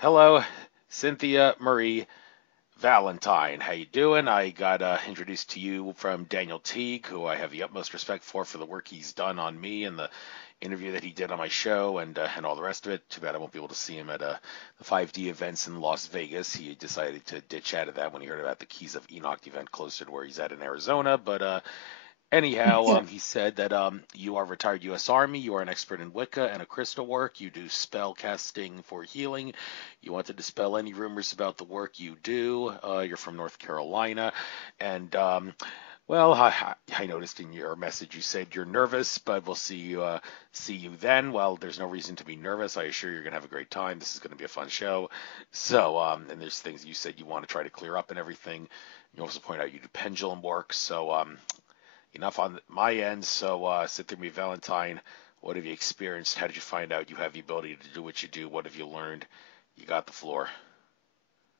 Hello, Cynthia Marie Valentine. How you doing? I got introduced to you from Daniel Teague, who I have the utmost respect for the work he's done on me and the interview that he did on my show and all the rest of it. Too bad I won't be able to see him at the 5D events in Las Vegas. He decided to ditch out of that when he heard about the Keys of Enoch event closer to where he's at in Arizona. But anyhow, he said that you are retired U.S. Army, you are an expert in Wicca and a crystal work, you do spell casting for healing, you want to dispel any rumors about the work you do, you're from North Carolina, and well, I noticed in your message you said you're nervous, but we'll see you then. Well, there's no reason to be nervous. I assure you're gonna have a great time. This is gonna be a fun show. So, and there's things you said you want to try to clear up and everything. You also point out you do pendulum work. So, enough on my end. So, Cynthia Marie Valentine, what have you experienced? How did you find out you have the ability to do what you do? What have you learned? You got the floor.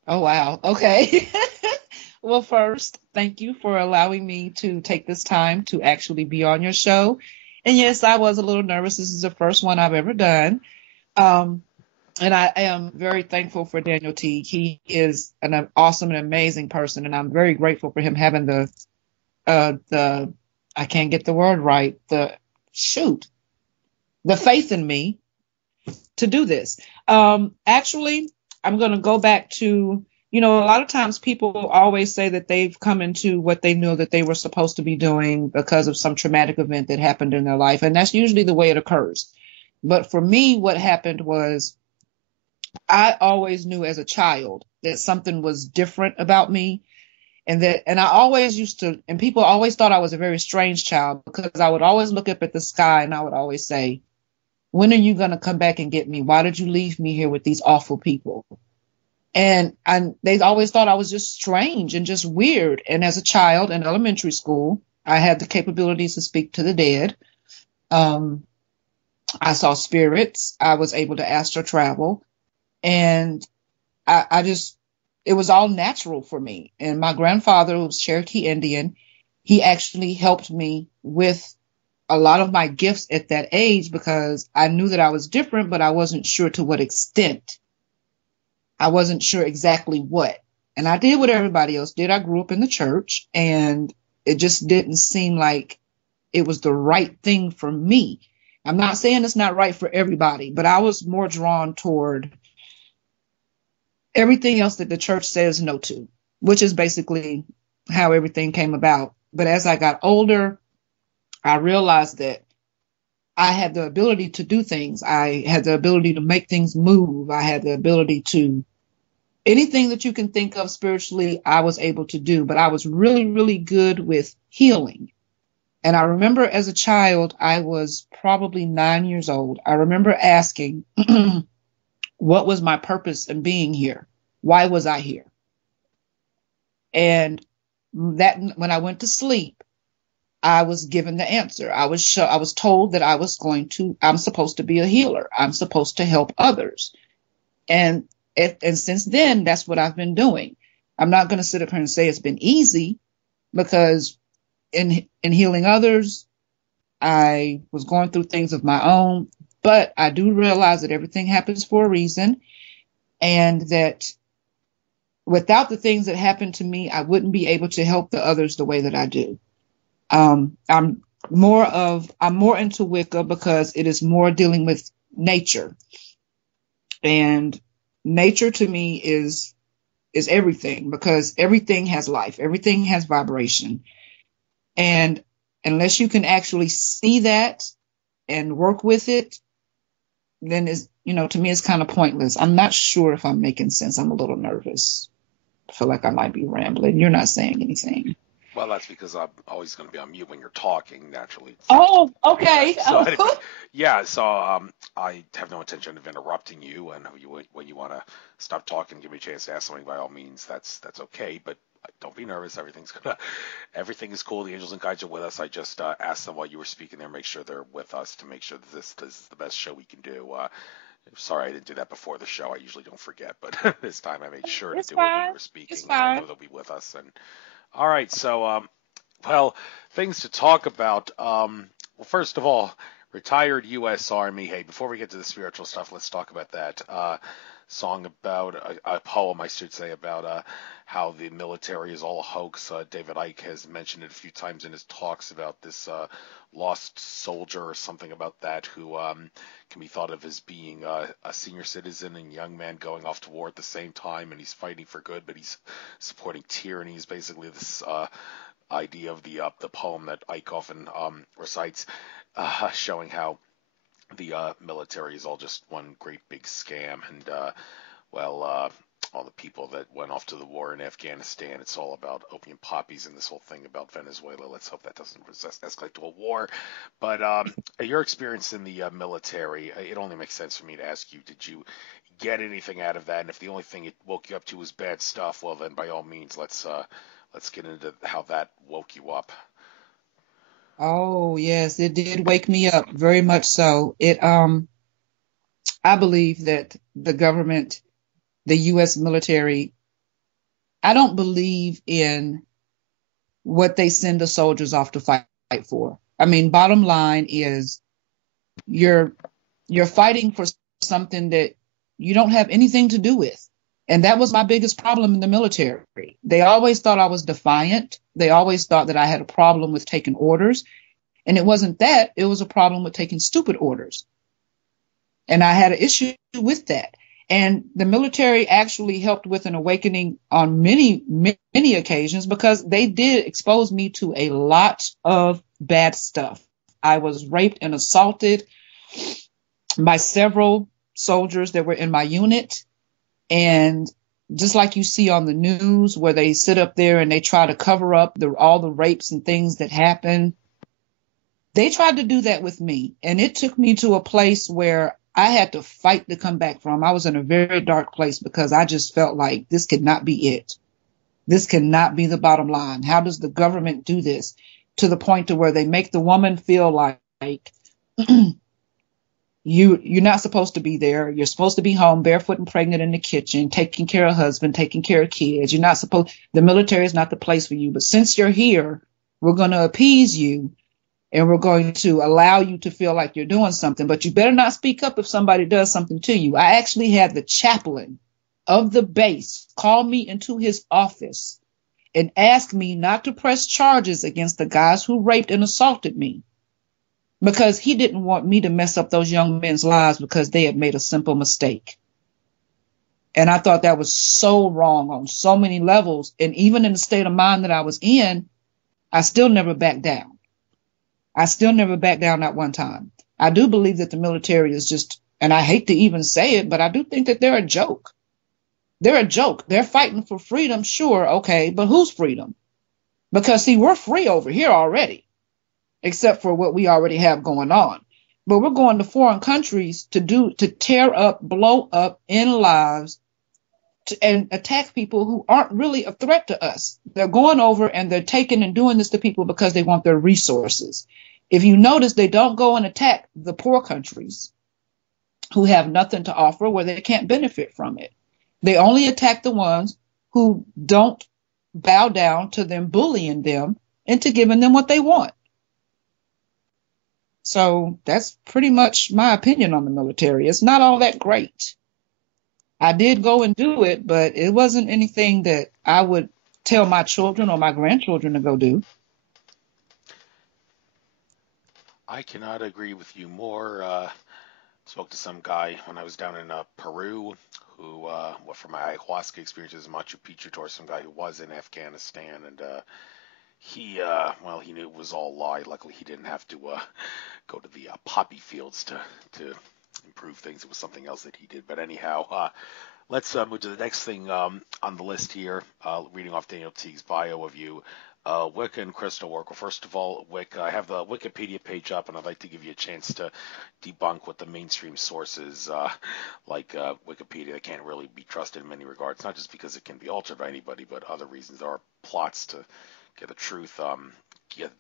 Oh, wow. Okay. Well, first, thank you for allowing me to take this time to actually be on your show. And yes, I was a little nervous. This is the first one I've ever done. Um, and I am very thankful for Daniel Teague. He is an awesome and amazing person, and I'm very grateful for him having the I can't get the word right, shoot, the faith in me to do this. Actually, I'm going to go back to, a lot of times people always say that they've come into what they knew that they were supposed to be doing because of some traumatic event that happened in their life. And that's usually the way it occurs. But for me, what happened was I always knew as a child that something was different about me. And I always used to, and people always thought I was a very strange child because I would always look up at the sky and I would always say, when are you going to come back and get me? Why did you leave me here with these awful people? And they always thought I was just strange and just weird. And as a child in elementary school, I had the capabilities to speak to the dead. I saw spirits. I was able to astral travel. And I just, it was all natural for me. And my grandfather, who was Cherokee Indian, he actually helped me with a lot of my gifts at that age because I knew that I was different, but I wasn't sure to what extent. I wasn't sure exactly what. And I did what everybody else did. I grew up in the church, and it just didn't seem like it was the right thing for me. I'm not saying it's not right for everybody, but I was more drawn toward everything else that the church says no to, which is basically how everything came about. But as I got older, I realized that I had the ability to do things. I had the ability to make things move. I had the ability to anything that you can think of spiritually, I was able to do. But I was really, really good with healing. And I remember as a child, I was probably 9 years old. I remember asking, what was my purpose in being here? Why was I here? And that when I went to sleep, I was given the answer. I was told that I'm supposed to be a healer. I'm supposed to help others. And since then, that's what I've been doing. I'm not going to sit up here and say it's been easy because in healing others, I was going through things of my own, but I do realize that everything happens for a reason, and that without the things that happened to me, I wouldn't be able to help the others the way that I do. I'm more into Wicca because it is more dealing with nature, and nature to me is everything, because everything has life, everything has vibration, and unless you can actually see that and work with it, then to me it's kind of pointless. I'm not sure if I'm making sense. I'm a little nervous. I feel like I might be rambling. You're not saying anything. Well, that's because I'm always going to be on mute when you're talking, naturally. Oh, okay. Yeah, so I have no intention of interrupting you, and when you want to stop talking, give me a chance to ask something, by all means, that's okay. But don't be nervous. Everything is cool. The angels and guides are with us. I just asked them while you were speaking there, make sure they're with us to make sure that this is the best show we can do. Sorry, I didn't do that before the show. I usually don't forget, but this time I made sure to It's do it when you fine. were speaking. It's And I fine. know they'll be with us. And all right, so well, things to talk about. Well, first of all, retired U.S. Army. Hey, before we get to the spiritual stuff, let's talk about that. song about a poem, I should say, about how the military is all a hoax. David Icke has mentioned it a few times in his talks about this lost soldier or something about that who can be thought of as being a senior citizen and young man going off to war at the same time, and he's fighting for good, but he's supporting tyranny. Is basically this idea of the poem that Icke often recites, showing how the military is all just one great big scam, and all the people that went off to the war in Afghanistan, it's all about opium poppies and this whole thing about Venezuela. Let's hope that doesn't escalate to a war. But your experience in the military, it only makes sense for me to ask you, did you get anything out of that? And if the only thing it woke you up to was bad stuff, well then by all means, let's get into how that woke you up. Oh, yes, it did wake me up very much so. I believe that the government, the US military, I don't believe in what they send the soldiers off to fight for. I mean, bottom line is you're fighting for something that you don't have anything to do with. And that was my biggest problem in the military. They always thought I was defiant. They always thought that I had a problem with taking orders. And it wasn't that, it was a problem with taking stupid orders. And I had an issue with that. And the military actually helped with an awakening on many, many occasions because they did expose me to a lot of bad stuff. I was raped and assaulted by several soldiers that were in my unit. And just like you see on the news where they sit up there and they try to cover up all the rapes and things that happen, they tried to do that with me. And it took me to a place where I had to fight to come back from. I was in a very dark place because I just felt like this could not be it. This cannot be the bottom line. How does the government do this to the point to where they make the woman feel like you're not supposed to be there. You're supposed to be home barefoot and pregnant in the kitchen, taking care of husband, taking care of kids. You're not supposed, the military is not the place for you. But since you're here, we're going to appease you and we're going to allow you to feel like you're doing something. But you better not speak up if somebody does something to you. I actually had the chaplain of the base call me into his office and ask me not to press charges against the guys who raped and assaulted me, because he didn't want me to mess up those young men's lives because they had made a simple mistake. And I thought that was so wrong on so many levels. And even in the state of mind that I was in, I still never backed down. I still never backed down at one time. I do believe that the military is just, and I hate to even say it, but I do think that they're a joke. They're a joke. They're fighting for freedom, sure, okay, but whose freedom? Because, see, we're free over here already, except for what we already have going on. But we're going to foreign countries to tear up, blow up, end lives, and attack people who aren't really a threat to us. They're going over and they're taking and doing this to people because they want their resources. If you notice, they don't go and attack the poor countries who have nothing to offer, where they can't benefit from it. They only attack the ones who don't bow down to them bullying them into giving them what they want. So that's pretty much my opinion on the military. It's not all that great. I did go and do it, but it wasn't anything that I would tell my children or my grandchildren to go do. I cannot agree with you more. Spoke to some guy when I was down in Peru who, from my ayahuasca experiences in Machu Picchu, tour some guy who was in Afghanistan, and he knew it was all lie. Luckily, he didn't have to go to the poppy fields to improve things. It was something else that he did. But anyhow, let's move to the next thing on the list here. Reading off Daniel Teague's bio of you. Wicca and crystal work. Well, first of all, Wicca, I have the Wikipedia page up, and I'd like to give you a chance to debunk what the mainstream sources like Wikipedia that can't really be trusted in many regards, not just because it can be altered by anybody, but other reasons. There are plots to get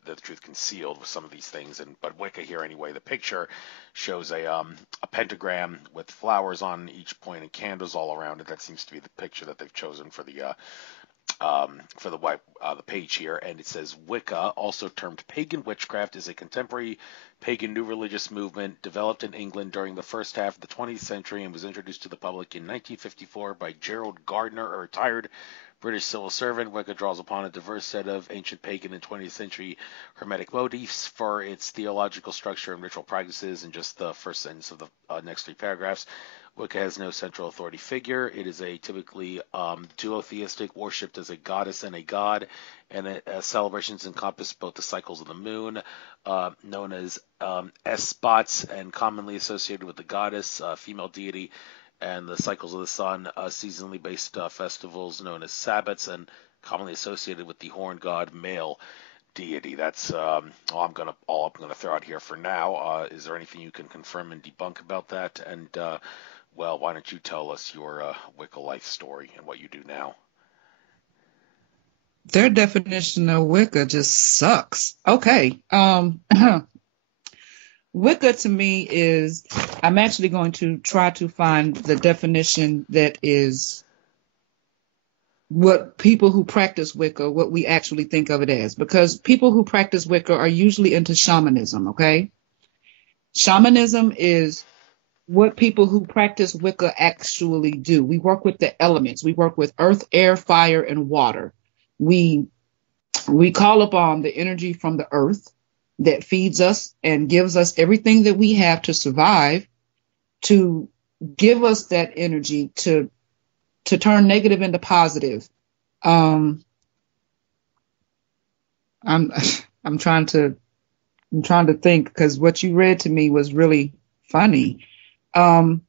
the truth concealed with some of these things. But Wicca here anyway, the picture shows a pentagram with flowers on each point and candles all around it. That seems to be the picture that they've chosen for the for the page here, and it says Wicca, also termed pagan witchcraft, is a contemporary pagan new religious movement developed in England during the first half of the 20th century and was introduced to the public in 1954 by Gerald Gardner, a retired British civil servant. Wicca draws upon a diverse set of ancient pagan and 20th century Hermetic motifs for its theological structure and ritual practices. In just the first sentence of the next three paragraphs, Wicca has no central authority figure. It is a typically duotheistic, worshipped as a goddess and a god, and celebrations encompass both the cycles of the moon, known as S-spots, and commonly associated with the goddess, female deity, and the cycles of the sun, seasonally based festivals known as sabbats, and commonly associated with the horn god, male deity. That's all I'm gonna throw out here for now. Is there anything you can confirm and debunk about that? And well, why don't you tell us your Wicca life story and what you do now? Their definition of Wicca just sucks. Okay. Wicca to me is, I'm actually going to try to find the definition that is what people who practice Wicca, what we actually think of it as, because people who practice Wicca are usually into shamanism, okay? Shamanism is what people who practice Wicca actually do. We work with the elements. We work with earth, air, fire, and water. We call upon the energy from the earth that feeds us and gives us everything that we have to survive, to give us that energy to turn negative into positive. I'm trying to think, because what you read to me was really funny. People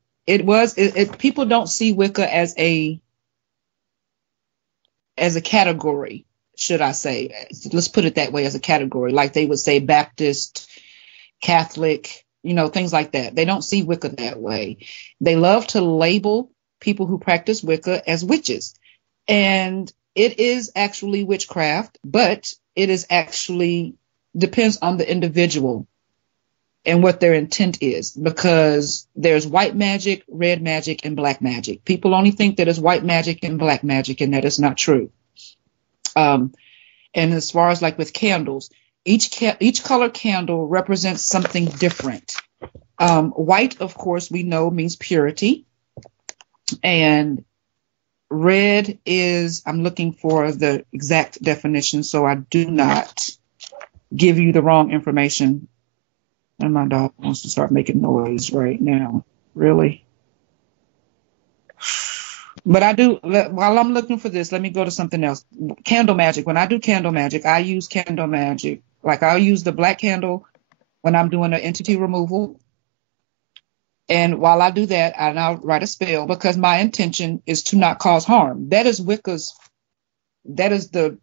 don't see Wicca as a category, should I say. Let's put it that way, as a category, like they would say Baptist, Catholic, things like that. They don't see Wicca that way. They love to label people who practice Wicca as witches. And it is actually witchcraft, but it is actually depends on the individual and what their intent is, because there's white magic, red magic, and black magic. People only think that it's white magic and black magic, and that is not true. And as far as like with candles, each color candle represents something different. White, of course, we know means purity. And red is, I'm looking for the exact definition so I do not give you the wrong information. And my dog wants to start making noise right now. Really? But I do, while I'm looking for this, let me go to something else. Candle magic. When I do candle magic, I use candle magic. Like I'll use the black candle when I'm doing an entity removal. And while I do that, I now write a spell, because my intention is to not cause harm. That is Wicca's, that is the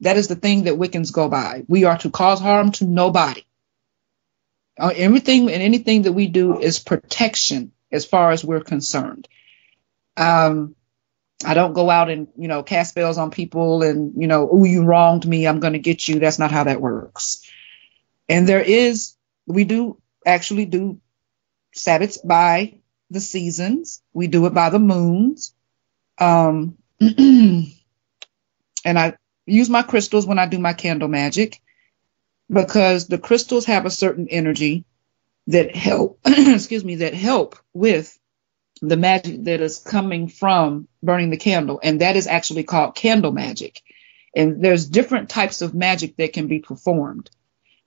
thing that Wiccans go by. We are to cause harm to nobody. Everything and anything that we do is protection as far as we're concerned. I don't go out and, cast spells on people and, oh, you wronged me, I'm going to get you. That's not how that works. And we do actually do Sabbats by the seasons. We do it by the moons. And I use my crystals when I do my candle magic, because the crystals have a certain energy that help, that help with the magic that is coming from burning the candle. And that is actually called candle magic. And there's different types of magic that can be performed.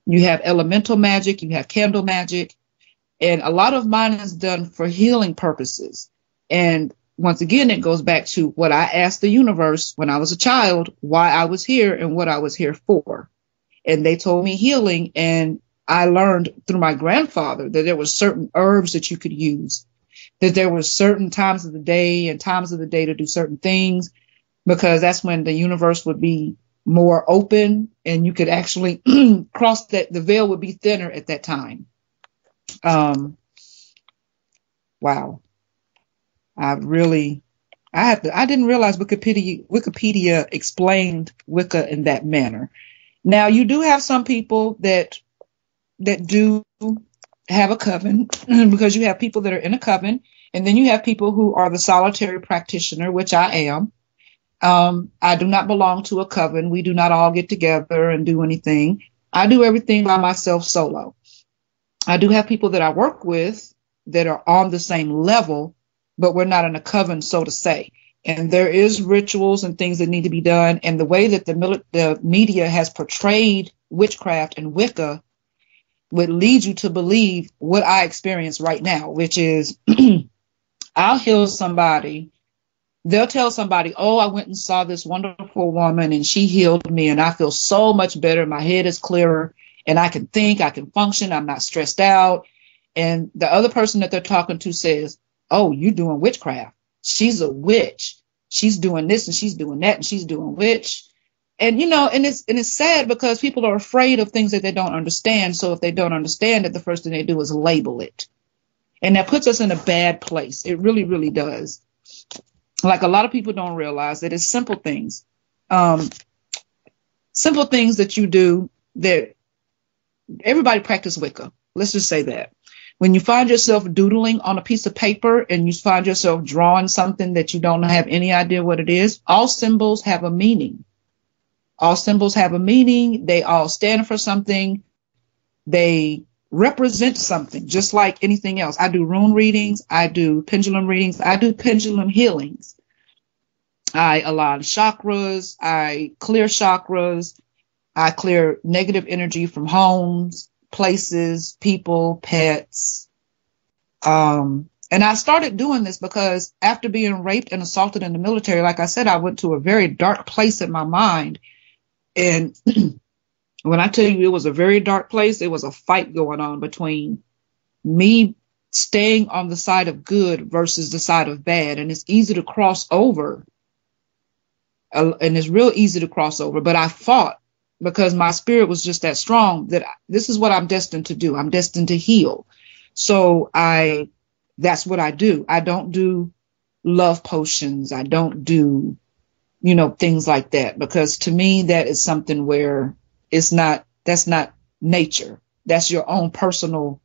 You have elemental magic, you have candle magic, and a lot of mine is done for healing purposes. And once again, it goes back to what I asked the universe when I was a child, why I was here and what I was here for. And they told me healing. And I learned through my grandfather that there were certain herbs that you could use, that there were certain times of the day to do certain things, because that's when the universe would be more open and you could actually cross that, the veil would be thinner at that time. Wow. I didn't realize Wikipedia explained Wicca in that manner. Now, you do have some people that do have a coven, because you have people that are in a coven, and then you have people who are the solitary practitioner, which I am. I do not belong to a coven. We do not all get together and do anything. I do everything by myself solo. I do have people that I work with that are on the same level, but we're not in a coven, so to say. And there is rituals and things that need to be done. And the way that the media has portrayed witchcraft and Wicca would lead you to believe what I experience right now, which is I'll heal somebody. They'll tell somebody, oh, I went and saw this wonderful woman and she healed me and I feel so much better. My head is clearer and I can think, I can function. I'm not stressed out. And the other person that they're talking to says, oh, you're doing witchcraft. She's a witch. She's doing this and she's doing that and she's doing witch. And, and it's sad because people are afraid of things that they don't understand. So if they don't understand it, the first thing they do is label it. And that puts us in a bad place. It really, really does. Like a lot of people don't realize that it's simple things. Simple things that you do that everybody practice Wicca. Let's just say that. When you find yourself doodling on a piece of paper and you find yourself drawing something that you don't have any idea what it is, all symbols have a meaning. All symbols have a meaning. They all stand for something. They represent something, just like anything else. I do rune readings. I do pendulum readings. I do pendulum healings. I align chakras. I clear chakras. I clear negative energy from homes, places, people, pets. And I started doing this because after being raped and assaulted in the military, like I said, I went to a very dark place in my mind. And when I tell you it was a very dark place, it was a fight going on between me staying on the side of good versus the side of bad. And it's easy to cross over. And it's real easy to cross over. But I fought because my spirit was just that strong that this is what I'm destined to do. I'm destined to heal. So that's what I do. I don't do love potions. I don't do, things like that, because to me, that is something where that's not nature. That's your own personal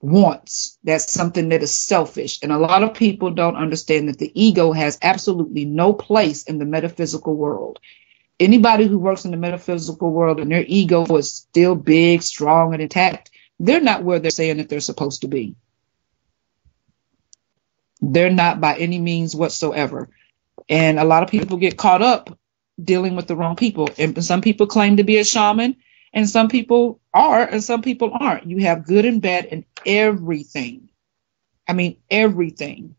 wants. That's something that is selfish. And a lot of people don't understand that the ego has absolutely no place in the metaphysical world. Anybody who works in the metaphysical world and their ego is still big, strong, and intact, they're not where they're saying that they're supposed to be. They're not by any means whatsoever. And a lot of people get caught up dealing with the wrong people. And some people claim to be a shaman, and some people are, and some people aren't. You have good and bad in everything. I mean, everything.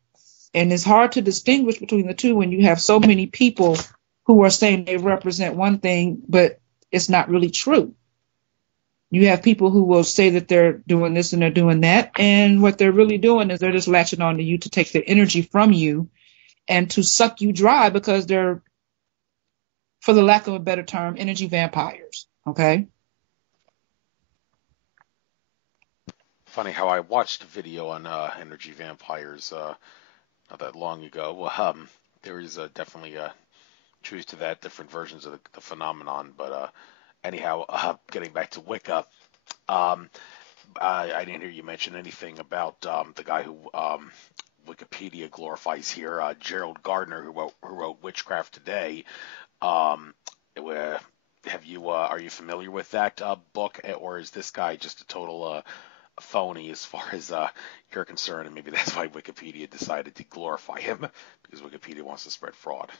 And it's hard to distinguish between the two when you have so many people who are saying they represent one thing, but it's not really true. You have people who will say that they're doing this and they're doing that. And what they're really doing is they're just latching on to you to take the energy from you and to suck you dry, because they're, for the lack of a better term, energy vampires. Okay. Funny how I watched a video on energy vampires not that long ago. There is definitely a truth to that, different versions of the phenomenon. But anyhow, getting back to Wicca, I didn't hear you mention anything about the guy who Wikipedia glorifies here, Gerald Gardner, who wrote Witchcraft Today. Are you familiar with that book, or is this guy just a total phony as far as you're concerned? And maybe that's why Wikipedia decided to glorify him, because Wikipedia wants to spread fraud.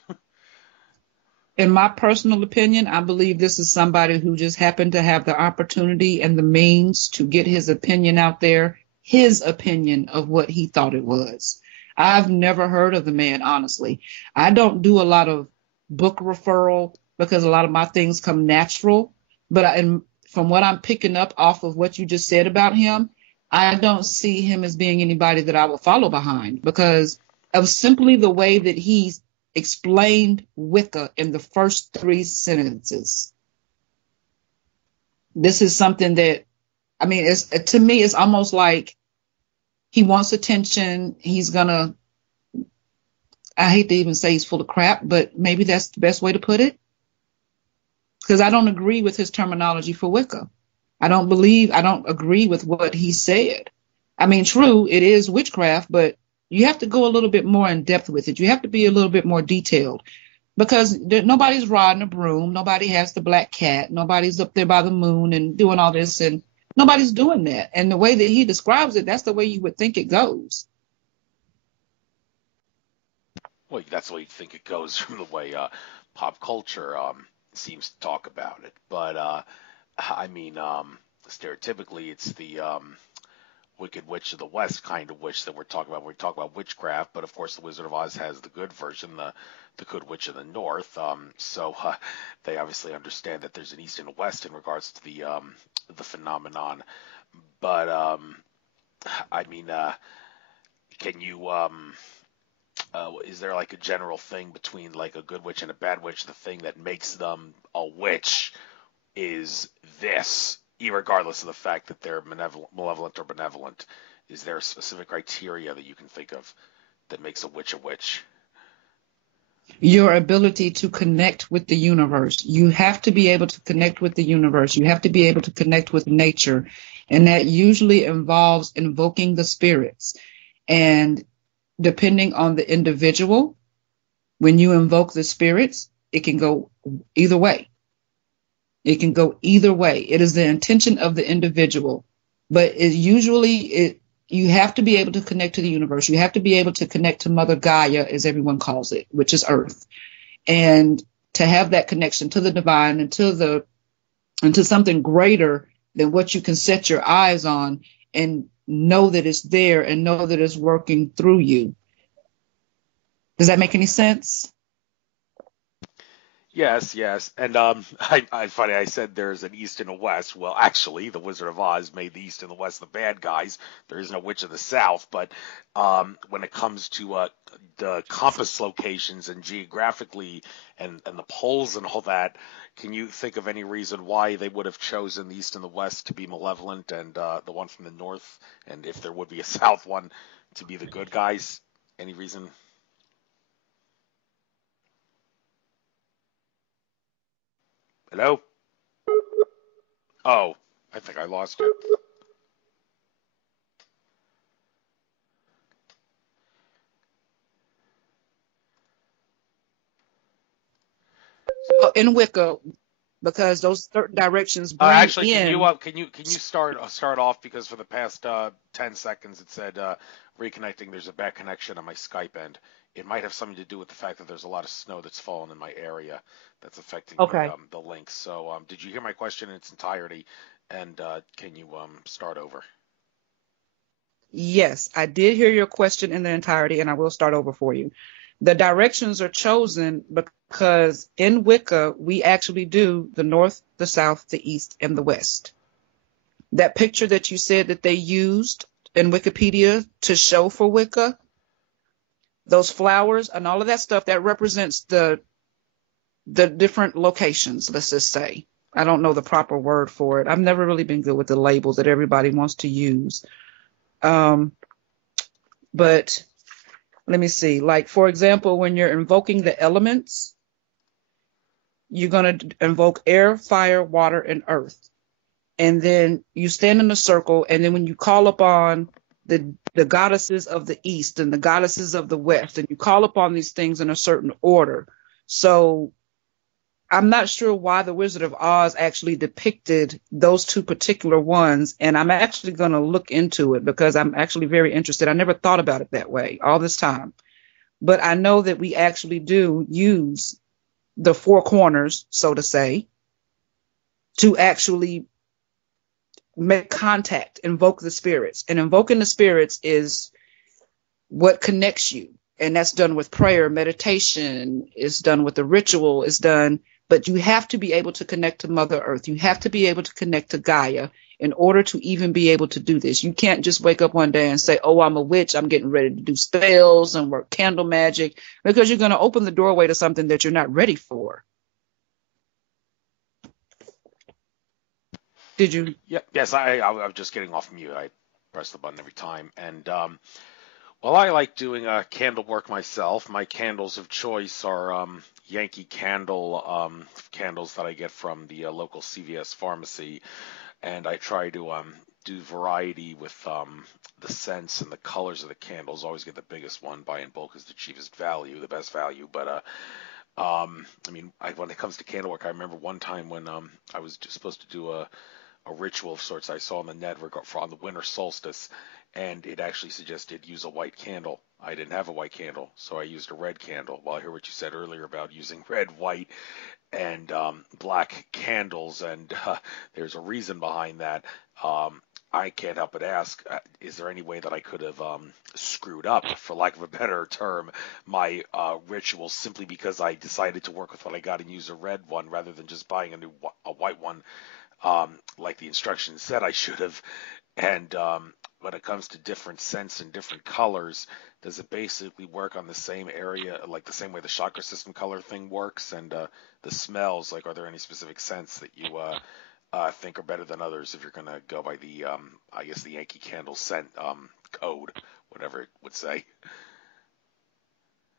In my personal opinion, I believe this is somebody who just happened to have the opportunity and the means to get his opinion out there, his opinion of what he thought it was. I've never heard of the man, honestly. I don't do a lot of book referral because a lot of my things come natural. But from what I'm picking up off of what you just said about him, I don't see him as being anybody that I will follow behind, because of simply the way that he explained Wicca in the first 3 sentences. This is something that, to me, it's almost like he wants attention. I hate to even say he's full of crap, but maybe that's the best way to put it. Because I don't agree with his terminology for Wicca. I don't agree with what he said. True, it is witchcraft, but you have to go a little bit more in depth with it. You have to be a little bit more detailed. because nobody's riding a broom, nobody has the black cat, nobody's up there by the moon and doing all this, and nobody's doing that. And the way that he describes it, that's the way you would think it goes. Well, that's the way you think it goes from the way pop culture seems to talk about it. But I mean, stereotypically, it's the Wicked Witch of the West kind of witch that we're talking about when we talk about witchcraft. But of course, the Wizard of Oz has the good version, the Good Witch of the North. So they obviously understand that there's an East and a West in regards to the phenomenon. But I mean, can you is there like a general thing between like a good witch and a bad witch? The thing that makes them a witch is this, regardless of the fact that they're malevolent or benevolent. Is there a specific criteria that you can think of that makes a witch a witch? Your ability to connect with the universe. You have to be able to connect with the universe. You have to be able to connect with nature. And that usually involves invoking the spirits. And depending on the individual, when you invoke the spirits, it can go either way. It can go either way. It is the intention of the individual, but you have to be able to connect to the universe. You have to be able to connect to Mother Gaia, as everyone calls it, which is Earth, and to have that connection to the divine and to something greater than what you can set your eyes on, and know that it's there and know that it's working through you. Does that make any sense? Yes, and I funny. I said there's an East and a West. Well, actually, the Wizard of Oz made the East and the West the bad guys. There is no Witch of the South. But when it comes to the compass locations and geographically and the poles and all that, can you think of any reason why they would have chosen the East and the West to be malevolent and the one from the North, and if there would be a South one, to be the good guys? Any reason? Hello? Oh, I think I lost you. In Wicca, because those certain directions bring Actually, in. can you start off, because for the past 10 seconds it said reconnecting. There's a bad connection on my Skype end. It might have something to do with the fact that there's a lot of snow that's fallen in my area that's affecting Okay. the link. So did you hear my question in its entirety? And can you start over? Yes, I did hear your question in the entirety, and I will start over for you. The directions are chosen because in Wicca, we actually do the north, the south, the east, and the west. That picture that you said that they used in Wikipedia to show for Wicca, those flowers and all of that stuff, that represents the different locations, let's just say. I don't know the proper word for it. I've never really been good with the labels that everybody wants to use. But let me see. Like, for example, when you're invoking the elements, you're going to invoke air, fire, water, and earth. And then you stand in a circle. And then when you call upon the goddesses of the east and the goddesses of the west, and you call upon these things in a certain order. So I'm not sure why the Wizard of Oz actually depicted those two particular ones, and I'm actually going to look into it because I'm actually very interested. I never thought about it that way all this time. But I know that we actually do use the four corners, so to say, to actually make contact, invoke the spirits. And invoking the spirits is what connects you. And that's done with prayer, meditation, it's done with the ritual, it's done. But you have to be able to connect to Mother Earth. You have to be able to connect to Gaia in order to even be able to do this. You can't just wake up one day and say, oh, I'm a witch, I'm getting ready to do spells and work candle magic, because you're going to open the doorway to something that you're not ready for. Did you? Yes, I'm just getting off mute. I press the button every time. And well, I like doing candle work myself. My candles of choice are Yankee Candle candles that I get from the local CVS pharmacy, and I try to do variety with the scents and the colors of the candles. Always get the biggest one. Buy in bulk is the cheapest value, the best value. But I mean, when it comes to candle work, I remember one time when I was just supposed to do a ritual of sorts I saw on the net for on the winter solstice, and it actually suggested use a white candle. I didn't have a white candle, so I used a red candle. Well, I hear what you said earlier about using red, white, and black candles, and there's a reason behind that. I can't help but ask, is there any way that I could have screwed up, for lack of a better term, my ritual simply because I decided to work with what I got and use a red one rather than just buying a white one, like the instructions said I should have? And when it comes to different scents and different colors, does it basically work on the same area, like the same way the chakra system color thing works? And the smells, like, are there any specific scents that you think are better than others if you're going to go by the, I guess, the Yankee Candle scent code, whatever it would say?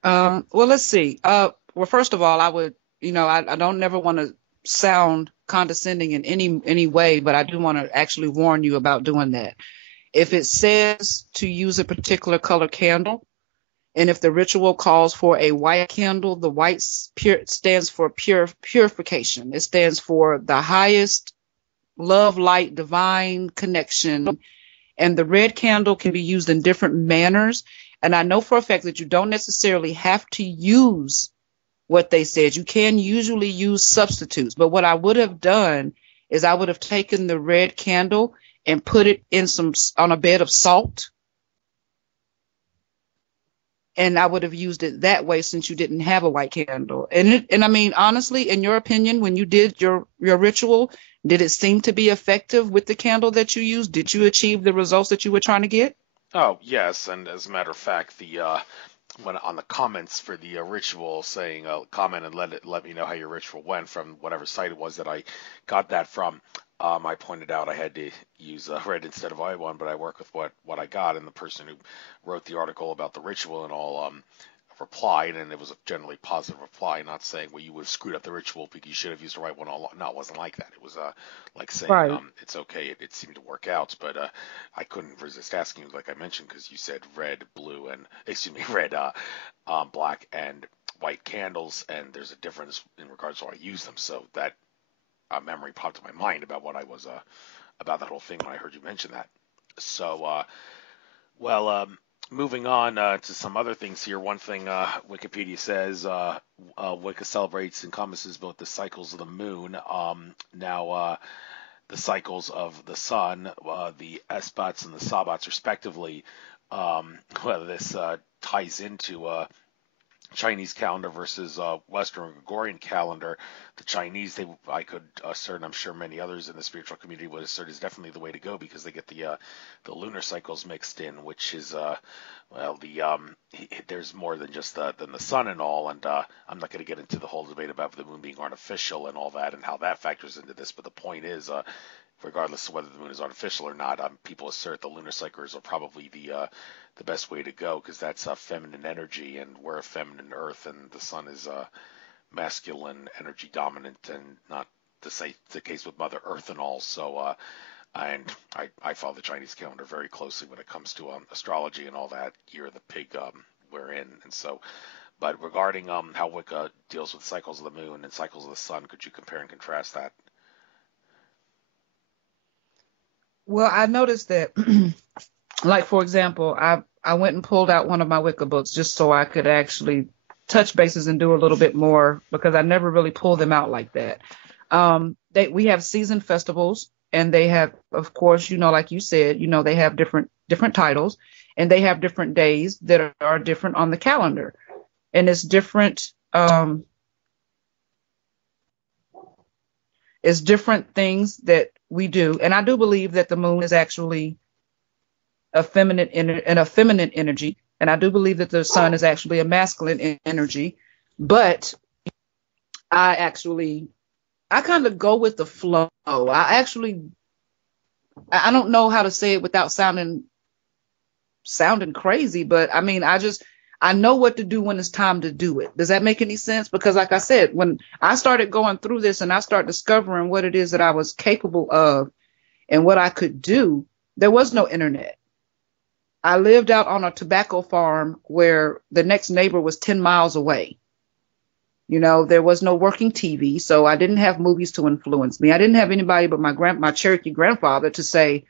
Well, let's see. Well, first of all, I would, I don't never want to sound condescending in any way, but I do want to actually warn you about doing that. If it says to use a particular color candle, and if the ritual calls for a white candle, the white stands for purification. It stands for the highest love, light, divine connection. And the red candle can be used in different manners. And I know for a fact that you don't necessarily have to use what they said. You can usually use substitutes. But what I would have done is I would have taken the red candle and put it on a bed of salt. And I would have used it that way since you didn't have a white candle. And I mean, honestly, in your opinion, when you did your ritual, did it seem to be effective with the candle that you used? Did you achieve the results that you were trying to get? Oh, yes, and as a matter of fact, the when on the comments for the ritual saying comment and let me know how your ritual went from whatever site it was that I got that from. I pointed out I had to use red instead of white one, but I work with what I got, and the person who wrote the article about the ritual and all replied, and it was a generally positive reply, not saying, well, you would have screwed up the ritual because you should have used the right one all along. No, it wasn't like that. It was like saying Right. it's okay. It seemed to work out, but I couldn't resist asking you, like I mentioned, because you said red, blue, and excuse me, red, black, and white candles, and there's a difference in regards to how I use them. So that memory popped in my mind about what I was about that whole thing when I heard you mention that. So, well, moving on to some other things here. One thing Wikipedia says Wicca celebrates and encompasses both the cycles of the moon, the cycles of the sun, the Esbats and the Sabbats, respectively. Whether this ties into Chinese calendar versus Western Gregorian calendar. The Chinese, I could assert, and I'm sure many others in the spiritual community would assert, is definitely the way to go because they get the lunar cycles mixed in, which is there's more than just than the sun and all. And I'm not going to get into the whole debate about the moon being artificial and all that and how that factors into this. But the point is, regardless of whether the moon is artificial or not, people assert the lunar cycles are probably the best way to go because that's feminine energy, and we're a feminine earth, and the sun is masculine energy dominant, and not to say the case with Mother Earth and all. So, and I follow the Chinese calendar very closely when it comes to astrology and all that. Year of the pig we're in, and so. But regarding how Wicca deals with cycles of the moon and cycles of the sun, could you compare and contrast that? Well, I noticed that, like, for example, I went and pulled out one of my Wicca books just so I could actually touch bases and do a little bit more because I never really pulled them out like that. We have season festivals, and they have, of course, like you said, they have different titles, and they have different days that are different on the calendar, and it's different. It's different things that we do, and I do believe that the moon is actually a feminine energy, and I do believe that the sun is actually a masculine energy. But I kind of go with the flow. I don't know how to say it without sounding crazy, but I mean, I know what to do when it's time to do it. Does that make any sense? Because like I said, when I started going through this and I started discovering what it is that I was capable of and what I could do, there was no internet. I lived out on a tobacco farm where the next neighbor was 10 miles away. You know, there was no working TV, so I didn't have movies to influence me. I didn't have anybody but my Cherokee grandfather to say,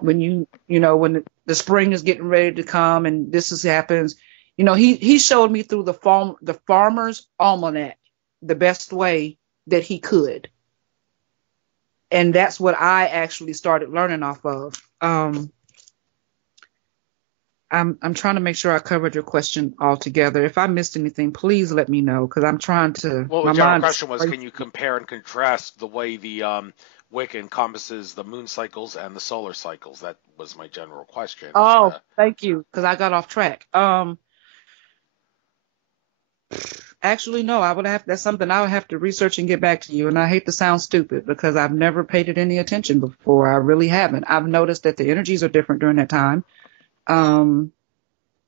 when the spring is getting ready to come and happens, he showed me through the farmer's almanac the best way that he could. And that's what I actually started learning off of. I'm trying to make sure I covered your question altogether. If I missed anything, please let me know, because I'm trying to. Well, the general question was, can you compare and contrast the way the Wicca encompasses the moon cycles and the solar cycles? That was my general question. Oh, thank you, because I got off track. Actually, no, that's something I would have to research and get back to you. And I hate to sound stupid, because I've never paid it any attention before. I really haven't. I've noticed that the energies are different during that time.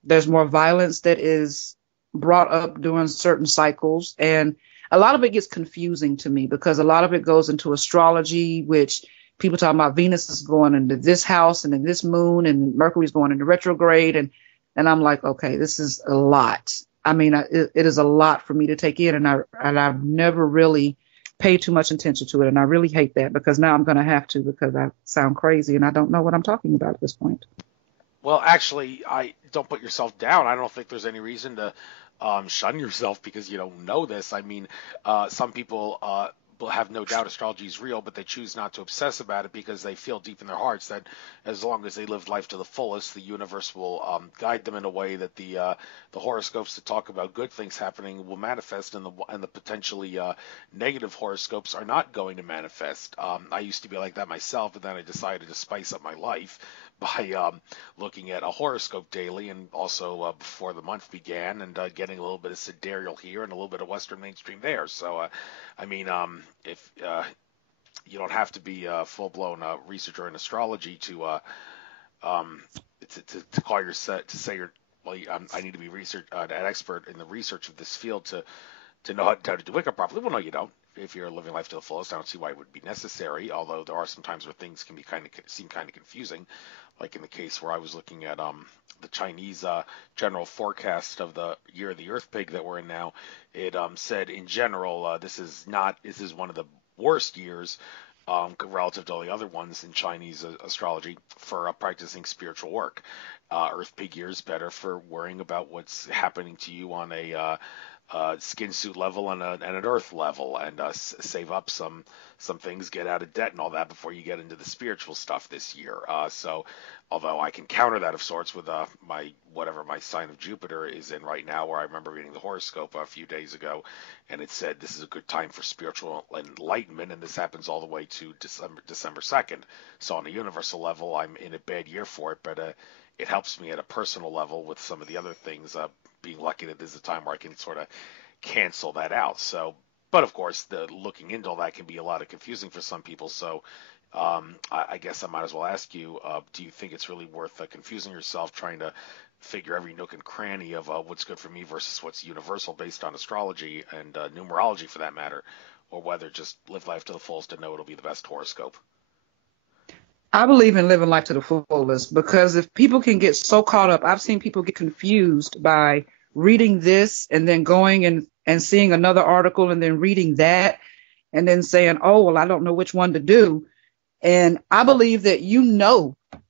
There's more violence that is brought up during certain cycles. And a lot of it gets confusing to me, because a lot of it goes into astrology, which people talk about Venus is going into this house and in this moon, and Mercury's going into retrograde. And I'm like, okay, this is a lot. I mean, it is a lot for me to take in, and I've never really paid too much attention to it. And I really hate that, because now I'm going to have to, because I sound crazy and I don't know what I'm talking about at this point. Well, actually, I don't put yourself down. I don't think there's any reason to shun yourself because you don't know this. I mean, some people will have no doubt astrology is real, but they choose not to obsess about it because they feel deep in their hearts that as long as they live life to the fullest, the universe will guide them in a way that the horoscopes that talk about good things happening will manifest, and the potentially negative horoscopes are not going to manifest. I used to be like that myself, but then I decided to spice up my life by looking at a horoscope daily, and also before the month began, and getting a little bit of sidereal here and a little bit of Western mainstream there. So, I mean, if you don't have to be a full-blown researcher in astrology to call yourself to say you're I need to be an expert in the research of this field to know how to do Wicca properly. Well, no, you don't. If you're living life to the fullest, I don't see why it would be necessary. Although there are some times where things can be seem kind of confusing, like in the case where I was looking at the Chinese general forecast of the year of the Earth Pig that we're in now. It said in general this is one of the worst years relative to all the other ones in Chinese astrology for practicing spiritual work. Earth Pig year is better for worrying about what's happening to you on a skin suit level and an earth level, and save up some things, get out of debt and all that before you get into the spiritual stuff this year. So although I can counter that of sorts with whatever my sign of Jupiter is in right now, where I remember reading the horoscope a few days ago, and it said this is a good time for spiritual enlightenment, and this happens all the way to December 2nd. So on a universal level, I'm in a bad year for it, but it helps me at a personal level with some of the other things, being lucky that there's a time where I can sort of cancel that out. So, but of course, the looking into all that can be a lot of confusing for some people. So, I guess I might as well ask you: do you think it's really worth confusing yourself trying to figure every nook and cranny of what's good for me versus what's universal based on astrology and numerology, for that matter, or whether just live life to the fullest and know it'll be the best horoscope? I believe in living life to the fullest, because if people can get so caught up, I've seen people get confused by reading this and then going and seeing another article and then reading that and then saying, oh, well, I don't know which one to do. And I believe that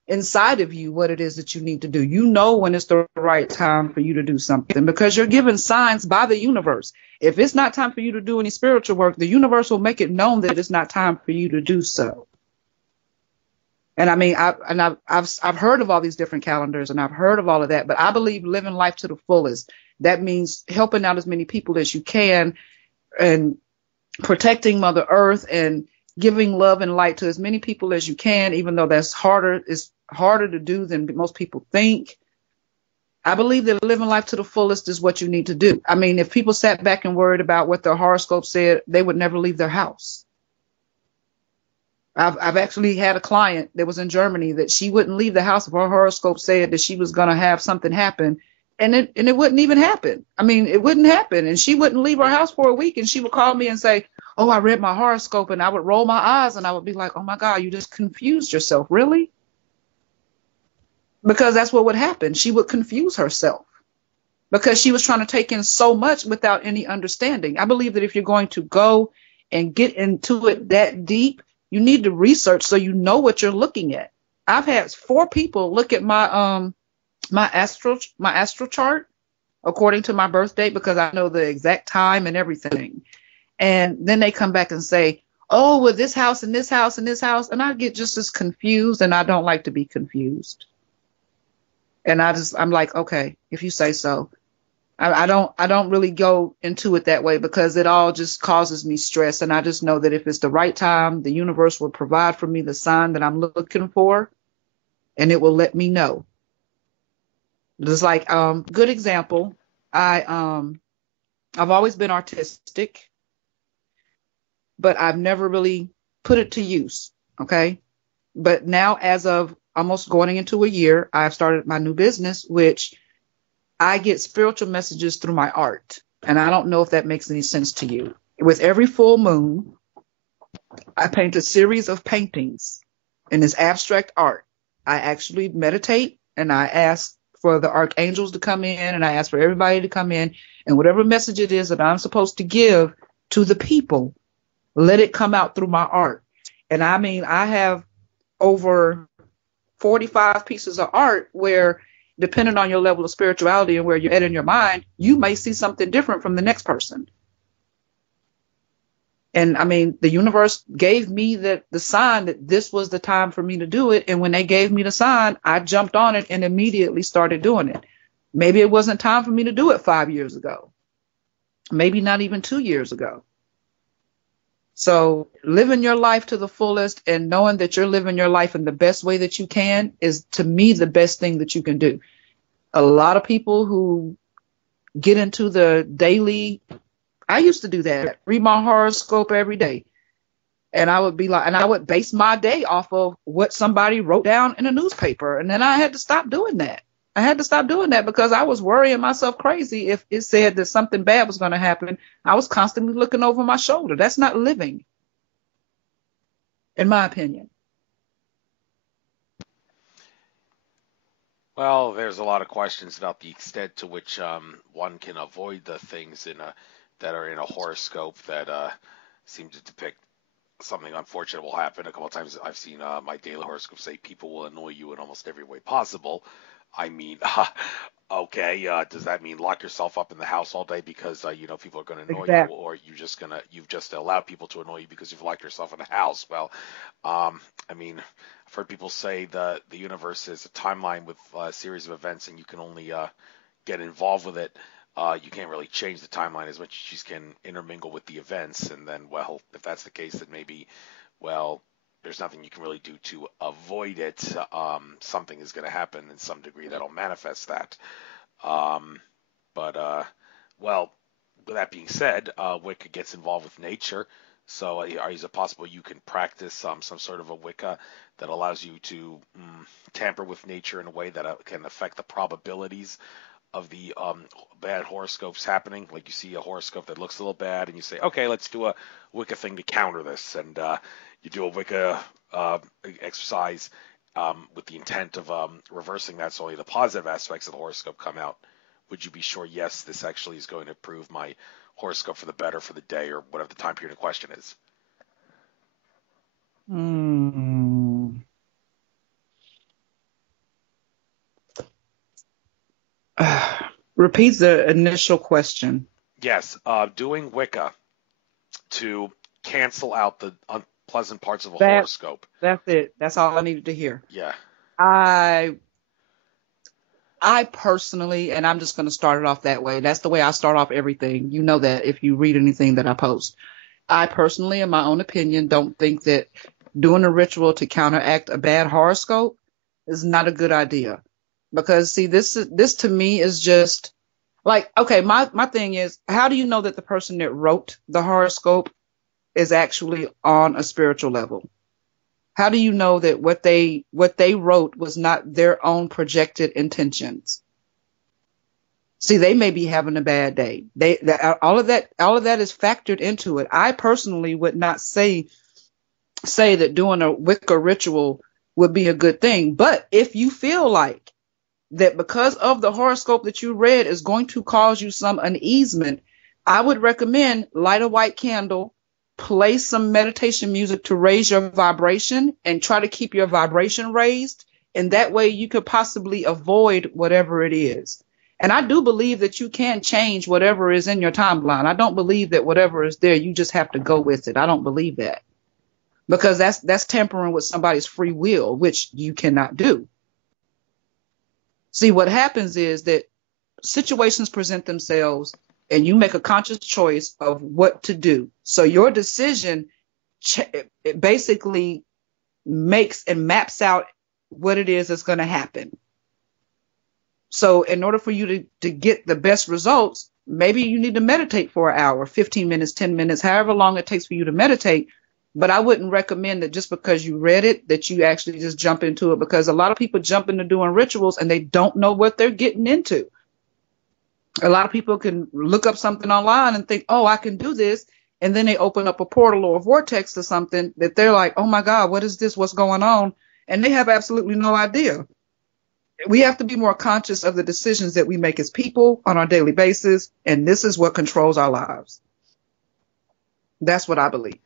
inside of you what it is that you need to do. You know when it's the right time for you to do something, because you're given signs by the universe. If it's not time for you to do any spiritual work, the universe will make it known that it's not time for you to do so. And I mean, I've heard of all these different calendars, and I've heard of all of that, but I believe living life to the fullest. That means helping out as many people as you can, and protecting Mother Earth, and giving love and light to as many people as you can, even though it's harder to do than most people think. I believe that living life to the fullest is what you need to do. I mean, if people sat back and worried about what their horoscope said, they would never leave their house. I've actually had a client that was in Germany that she wouldn't leave the house if her horoscope said that she was going to have something happen, and it wouldn't even happen. I mean, it wouldn't happen, and she wouldn't leave her house for a week, and she would call me and say, oh, I read my horoscope, and I would roll my eyes, and I would be like, oh my God, you just confused yourself. Really? Because that's what would happen. She would confuse herself. because she was trying to take in so much without any understanding. I believe that if you're going to go and get into it that deep, you need to research so you know what you're looking at. I've had 4 people look at my astral chart according to my birth date, because I know the exact time and everything. And then they come back and say, oh, well, this house and this house and this house. And I get just as confused, and I don't like to be confused. And I'm like, okay, if you say so. I don't really go into it that way, because it all just causes me stress. And I just know that if it's the right time, the universe will provide for me the sign that I'm looking for, and it will let me know. Just like, good example, I've always been artistic, but I've never really put it to use. Okay. But now, as of almost going into a year, I've started my new business, which I get spiritual messages through my art. And I don't know if that makes any sense to you. With every full moon, I paint a series of paintings in this abstract art. I actually meditate, and I ask for the archangels to come in, and I ask for everybody to come in, and whatever message it is that I'm supposed to give to the people, let it come out through my art. And I mean, I have over 45 pieces of art where, depending on your level of spirituality and where you're at in your mind, you may see something different from the next person. And I mean, the universe gave me the sign that this was the time for me to do it. And when they gave me the sign, I jumped on it and immediately started doing it. Maybe it wasn't time for me to do it 5 years ago. Maybe not even 2 years ago. So living your life to the fullest and knowing that you're living your life in the best way that you can is, to me, the best thing that you can do. A lot of people who get into the daily, I used to do that, read my horoscope every day. And I would be like, and I would base my day off of what somebody wrote down in a newspaper. And then I had to stop doing that. I had to stop doing that because I was worrying myself crazy if it said that something bad was going to happen. I was constantly looking over my shoulder. That's not living, in my opinion. Well, there's a lot of questions about the extent to which one can avoid the things that are in a horoscope that seem to depict something unfortunate will happen. A couple of times I've seen my daily horoscope say people will annoy you in almost every way possible. I mean, okay, does that mean lock yourself up in the house all day because people are going to annoy Exactly. you, or you've just allowed people to annoy you because you've locked yourself in the house? Well, I mean, I've heard people say the universe is a timeline with a series of events, and you can only get involved with it. You can't really change the timeline as much as you can intermingle with the events. And then, well, if that's the case, then maybe, well, there's nothing you can really do to avoid it. Something is going to happen in some degree that'll manifest that. Well, with that being said, Wicca gets involved with nature. So is it possible you can practice some sort of a Wicca that allows you to tamper with nature in a way that can affect the probabilities of the bad horoscopes happening? Like you see a horoscope that looks a little bad, and you say, okay, let's do a Wicca thing to counter this. And you do a Wicca exercise with the intent of reversing that, so only the positive aspects of the horoscope come out. Would you be sure, yes, this actually is going to improve my horoscope for the better for the day or whatever the time period in question is? Repeat the initial question. Yes, doing Wicca to cancel out the unpleasant parts of a horoscope. That's it. That's all I needed to hear. Yeah. I personally, and I'm just going to start it off that way. That's the way I start off everything. You know that if you read anything that I post. I personally, in my own opinion, don't think that doing a ritual to counteract a bad horoscope is not a good idea. Because, see, this to me is just like, okay, my thing is, how do you know that the person that wrote the horoscope is actually on a spiritual level? How do you know that what they wrote was not their own projected intentions? See, they may be having a bad day. All of that is factored into it. I personally would not say that doing a Wicca ritual would be a good thing. But if you feel like that because of the horoscope that you read is going to cause you some uneasement, I would recommend light a white candle, play some meditation music to raise your vibration, and try to keep your vibration raised. And that way you could possibly avoid whatever it is. And I do believe that you can change whatever is in your timeline. I don't believe that whatever is there, you just have to go with it. I don't believe that, because that's tampering with somebody's free will, which you cannot do. See, what happens is that situations present themselves and you make a conscious choice of what to do. So your decision it basically makes and maps out what it is that's going to happen. So in order for you to get the best results, maybe you need to meditate for an hour, 15 minutes, 10 minutes, however long it takes for you to meditate. But I wouldn't recommend that just because you read it, that you actually just jump into it, because a lot of people jump into doing rituals and they don't know what they're getting into. A lot of people can look up something online and think, oh, I can do this. And then they open up a portal or a vortex to something that they're like, oh, my God, what is this? What's going on? And they have absolutely no idea. We have to be more conscious of the decisions that we make as people on our daily basis. And this is what controls our lives. That's what I believe.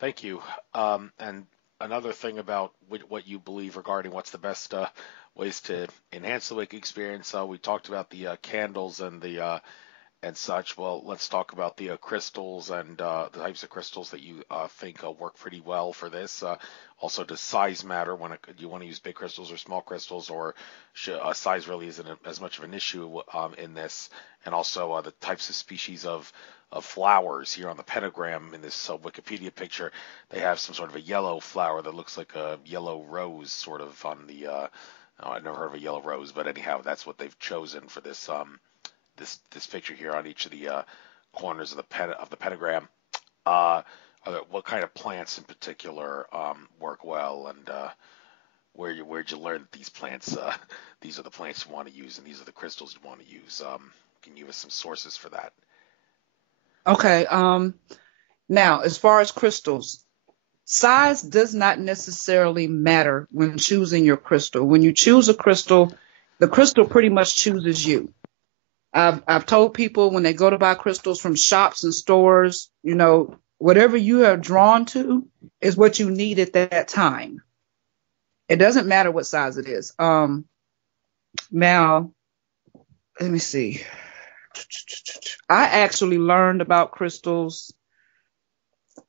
Thank you. And another thing about what you believe regarding what's the best ways to enhance the Wicca experience. We talked about the candles and the and such. Well, let's talk about the crystals and the types of crystals that you think work pretty well for this. Also, does size matter when do you want to use big crystals or small crystals, or size really isn't as much of an issue in this? And also the types of species of flowers here on the pentagram in this Wikipedia picture. They have some sort of a yellow flower that looks like a yellow rose sort of on the I've never heard of a yellow rose, but anyhow, that's what they've chosen for this this picture here on each of the corners of the pentagram. What kind of plants in particular work well, and where'd you learn that these plants these are the plants you want to use and these are the crystals you want to use? Can you give us some sources for that? Okay. Now, as far as crystals, size does not necessarily matter when choosing your crystal. When you choose a crystal, the crystal pretty much chooses you. I've told people when they go to buy crystals from shops and stores, you know, whatever you are drawn to is what you need at that time. It doesn't matter what size it is. Now, let me see. I actually learned about crystals.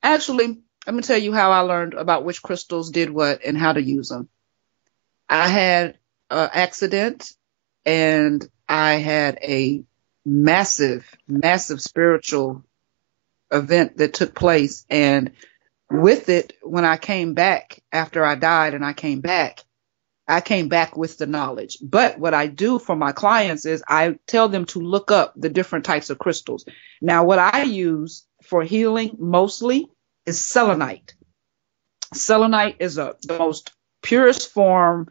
Actually, let me tell you how I learned about which crystals did what and how to use them. I had an accident and I had a massive, massive spiritual event that took place. And with it, when I came back after I died and I came back with the knowledge. But what I do for my clients is I tell them to look up the different types of crystals. Now, what I use for healing mostly is selenite. Selenite is the most purest form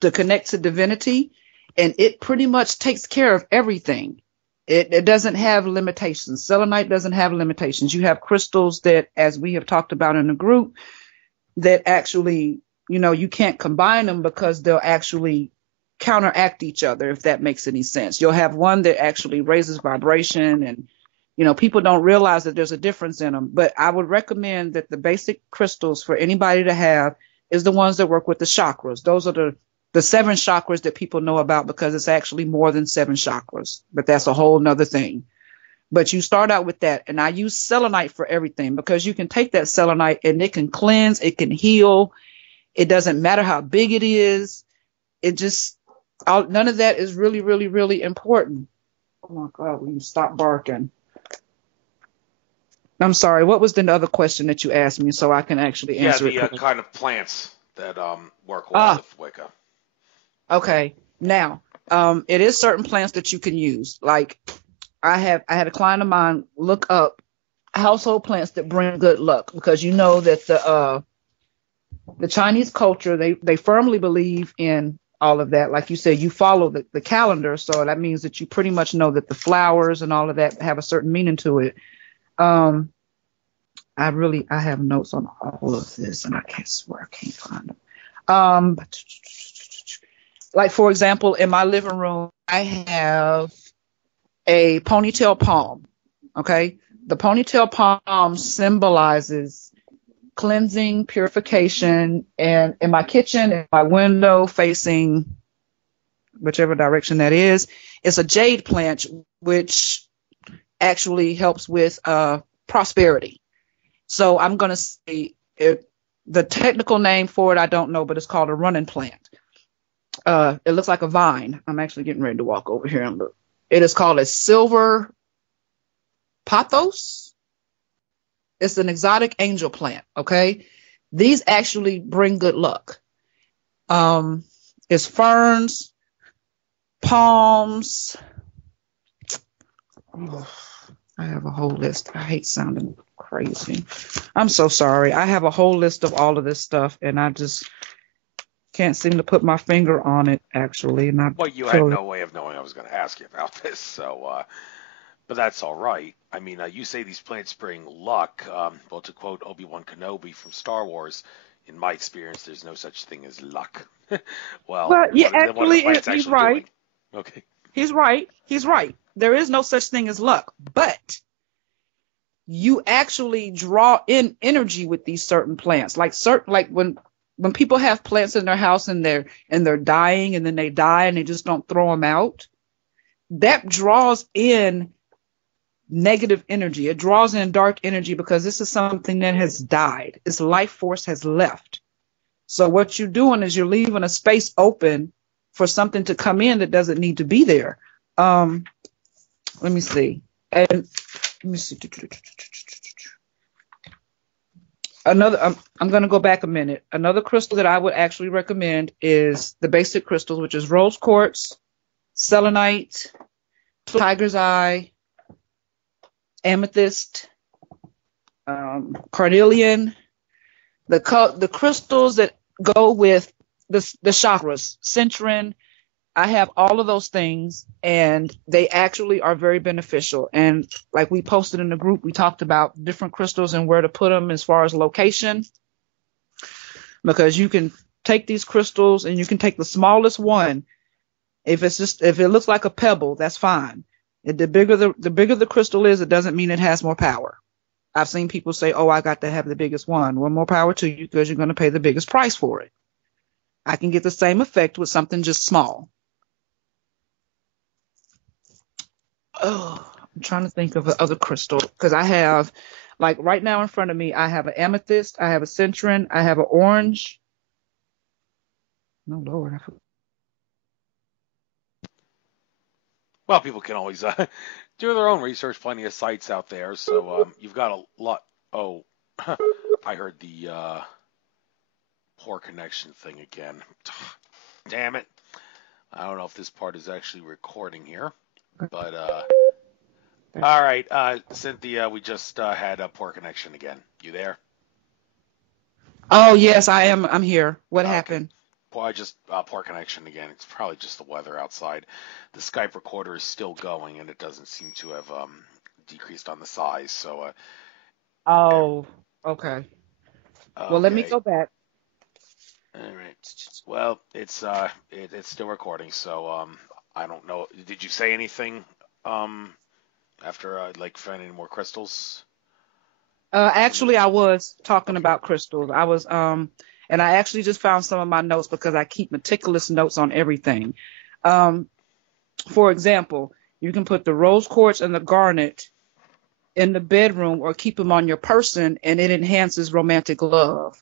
to connect to divinity, and it pretty much takes care of everything. It doesn't have limitations. Selenite doesn't have limitations. You have crystals that, as we have talked about in the group, that actually, you know, you can't combine them because they'll actually counteract each other, if that makes any sense. You'll have one that actually raises vibration, and, you know, people don't realize that there's a difference in them. But I would recommend that the basic crystals for anybody to have is the ones that work with the chakras. Those are the 7 chakras that people know about, because it's actually more than 7 chakras, but that's a whole nother thing. But you start out with that. And I use selenite for everything, because you can take that selenite and it can cleanse, it can heal. It doesn't matter how big it is. It just, none of that is really, really, really important. Oh my God, will you stop barking? I'm sorry. What was the other question that you asked me so I can actually answer it? Yeah, the kind of plants that work well with Wicca. Okay. Now, it is certain plants that you can use. Like I had a client of mine look up household plants that bring good luck, because you know that the Chinese culture, they firmly believe in all of that. Like you said, you follow the calendar. So that means that you pretty much know that the flowers and all of that have a certain meaning to it. I have notes on all of this and I can't find them. like for example, in my living room, I have a ponytail palm. Okay. The ponytail palm symbolizes cleansing, purification, and in my kitchen, in my window facing whichever direction that is, it's a jade plant, which actually helps with prosperity. So I'm going to say the technical name for it, I don't know, but it's called a running plant. It looks like a vine. I'm actually getting ready to walk over here and look. It is called a silver pothos. It's an exotic angel plant. Okay. These actually bring good luck. It's ferns, palms. Oh, I have a whole list. I hate sounding crazy. I'm so sorry. I have a whole list of all of this stuff, and I just can't seem to put my finger on it, actually. And well, you had no way of knowing I was going to ask you about this, so, but that's all right. I mean, you say these plants bring luck. Well, to quote Obi-Wan Kenobi from Star Wars, in my experience, there's no such thing as luck. Well, yeah, what are the plants he's actually right. doing? Okay. He's right. He's right. There is no such thing as luck, but you actually draw in energy with these certain plants. Like when people have plants in their house and they're dying and then they die and they just don't throw them out, that draws in negative energy. It draws in dark energy because this is something that has died. Its life force has left. So what you're doing is you're leaving a space open for something to come in that doesn't need to be there. Let me see. Another, I'm going to go back a minute. Another crystal that I would actually recommend is the basic crystals, which is rose quartz, selenite, tiger's eye, amethyst, carnelian, the crystals that go with the chakras, citrine. I have all of those things, and they actually are very beneficial. And like we posted in the group, we talked about different crystals and where to put them as far as location, because you can take these crystals and you can take the smallest one. If it looks like a pebble, that's fine. The bigger the crystal is, it doesn't mean it has more power. I've seen people say, "Oh, I got to have the biggest one." Well, more power to you, because you're going to pay the biggest price for it. I can get the same effect with something just small. Oh, I'm trying to think of other crystal, because I have, like right now in front of me, I have an amethyst, I have a citrine, I have an orange. No, Lord. Well, people can always do their own research. Plenty of sites out there. So you've got a lot. Oh, I heard the poor connection thing again. Damn it. I don't know if this part is actually recording here. But, all right, Cynthia, we just had a poor connection again. You there? Oh, yes, I am. I'm here. What happened? Well, poor connection again. It's probably just the weather outside. The Skype recorder is still going, and it doesn't seem to have decreased on the size. So. Oh, okay. Well, let me go back. All right. Well, it's still recording, so I don't know. Did you say anything after finding any more crystals? Actually, I was talking about crystals. I was and I actually just found some of my notes, because I keep meticulous notes on everything. For example, you can put the rose quartz and the garnet in the bedroom or keep them on your person, and it enhances romantic love.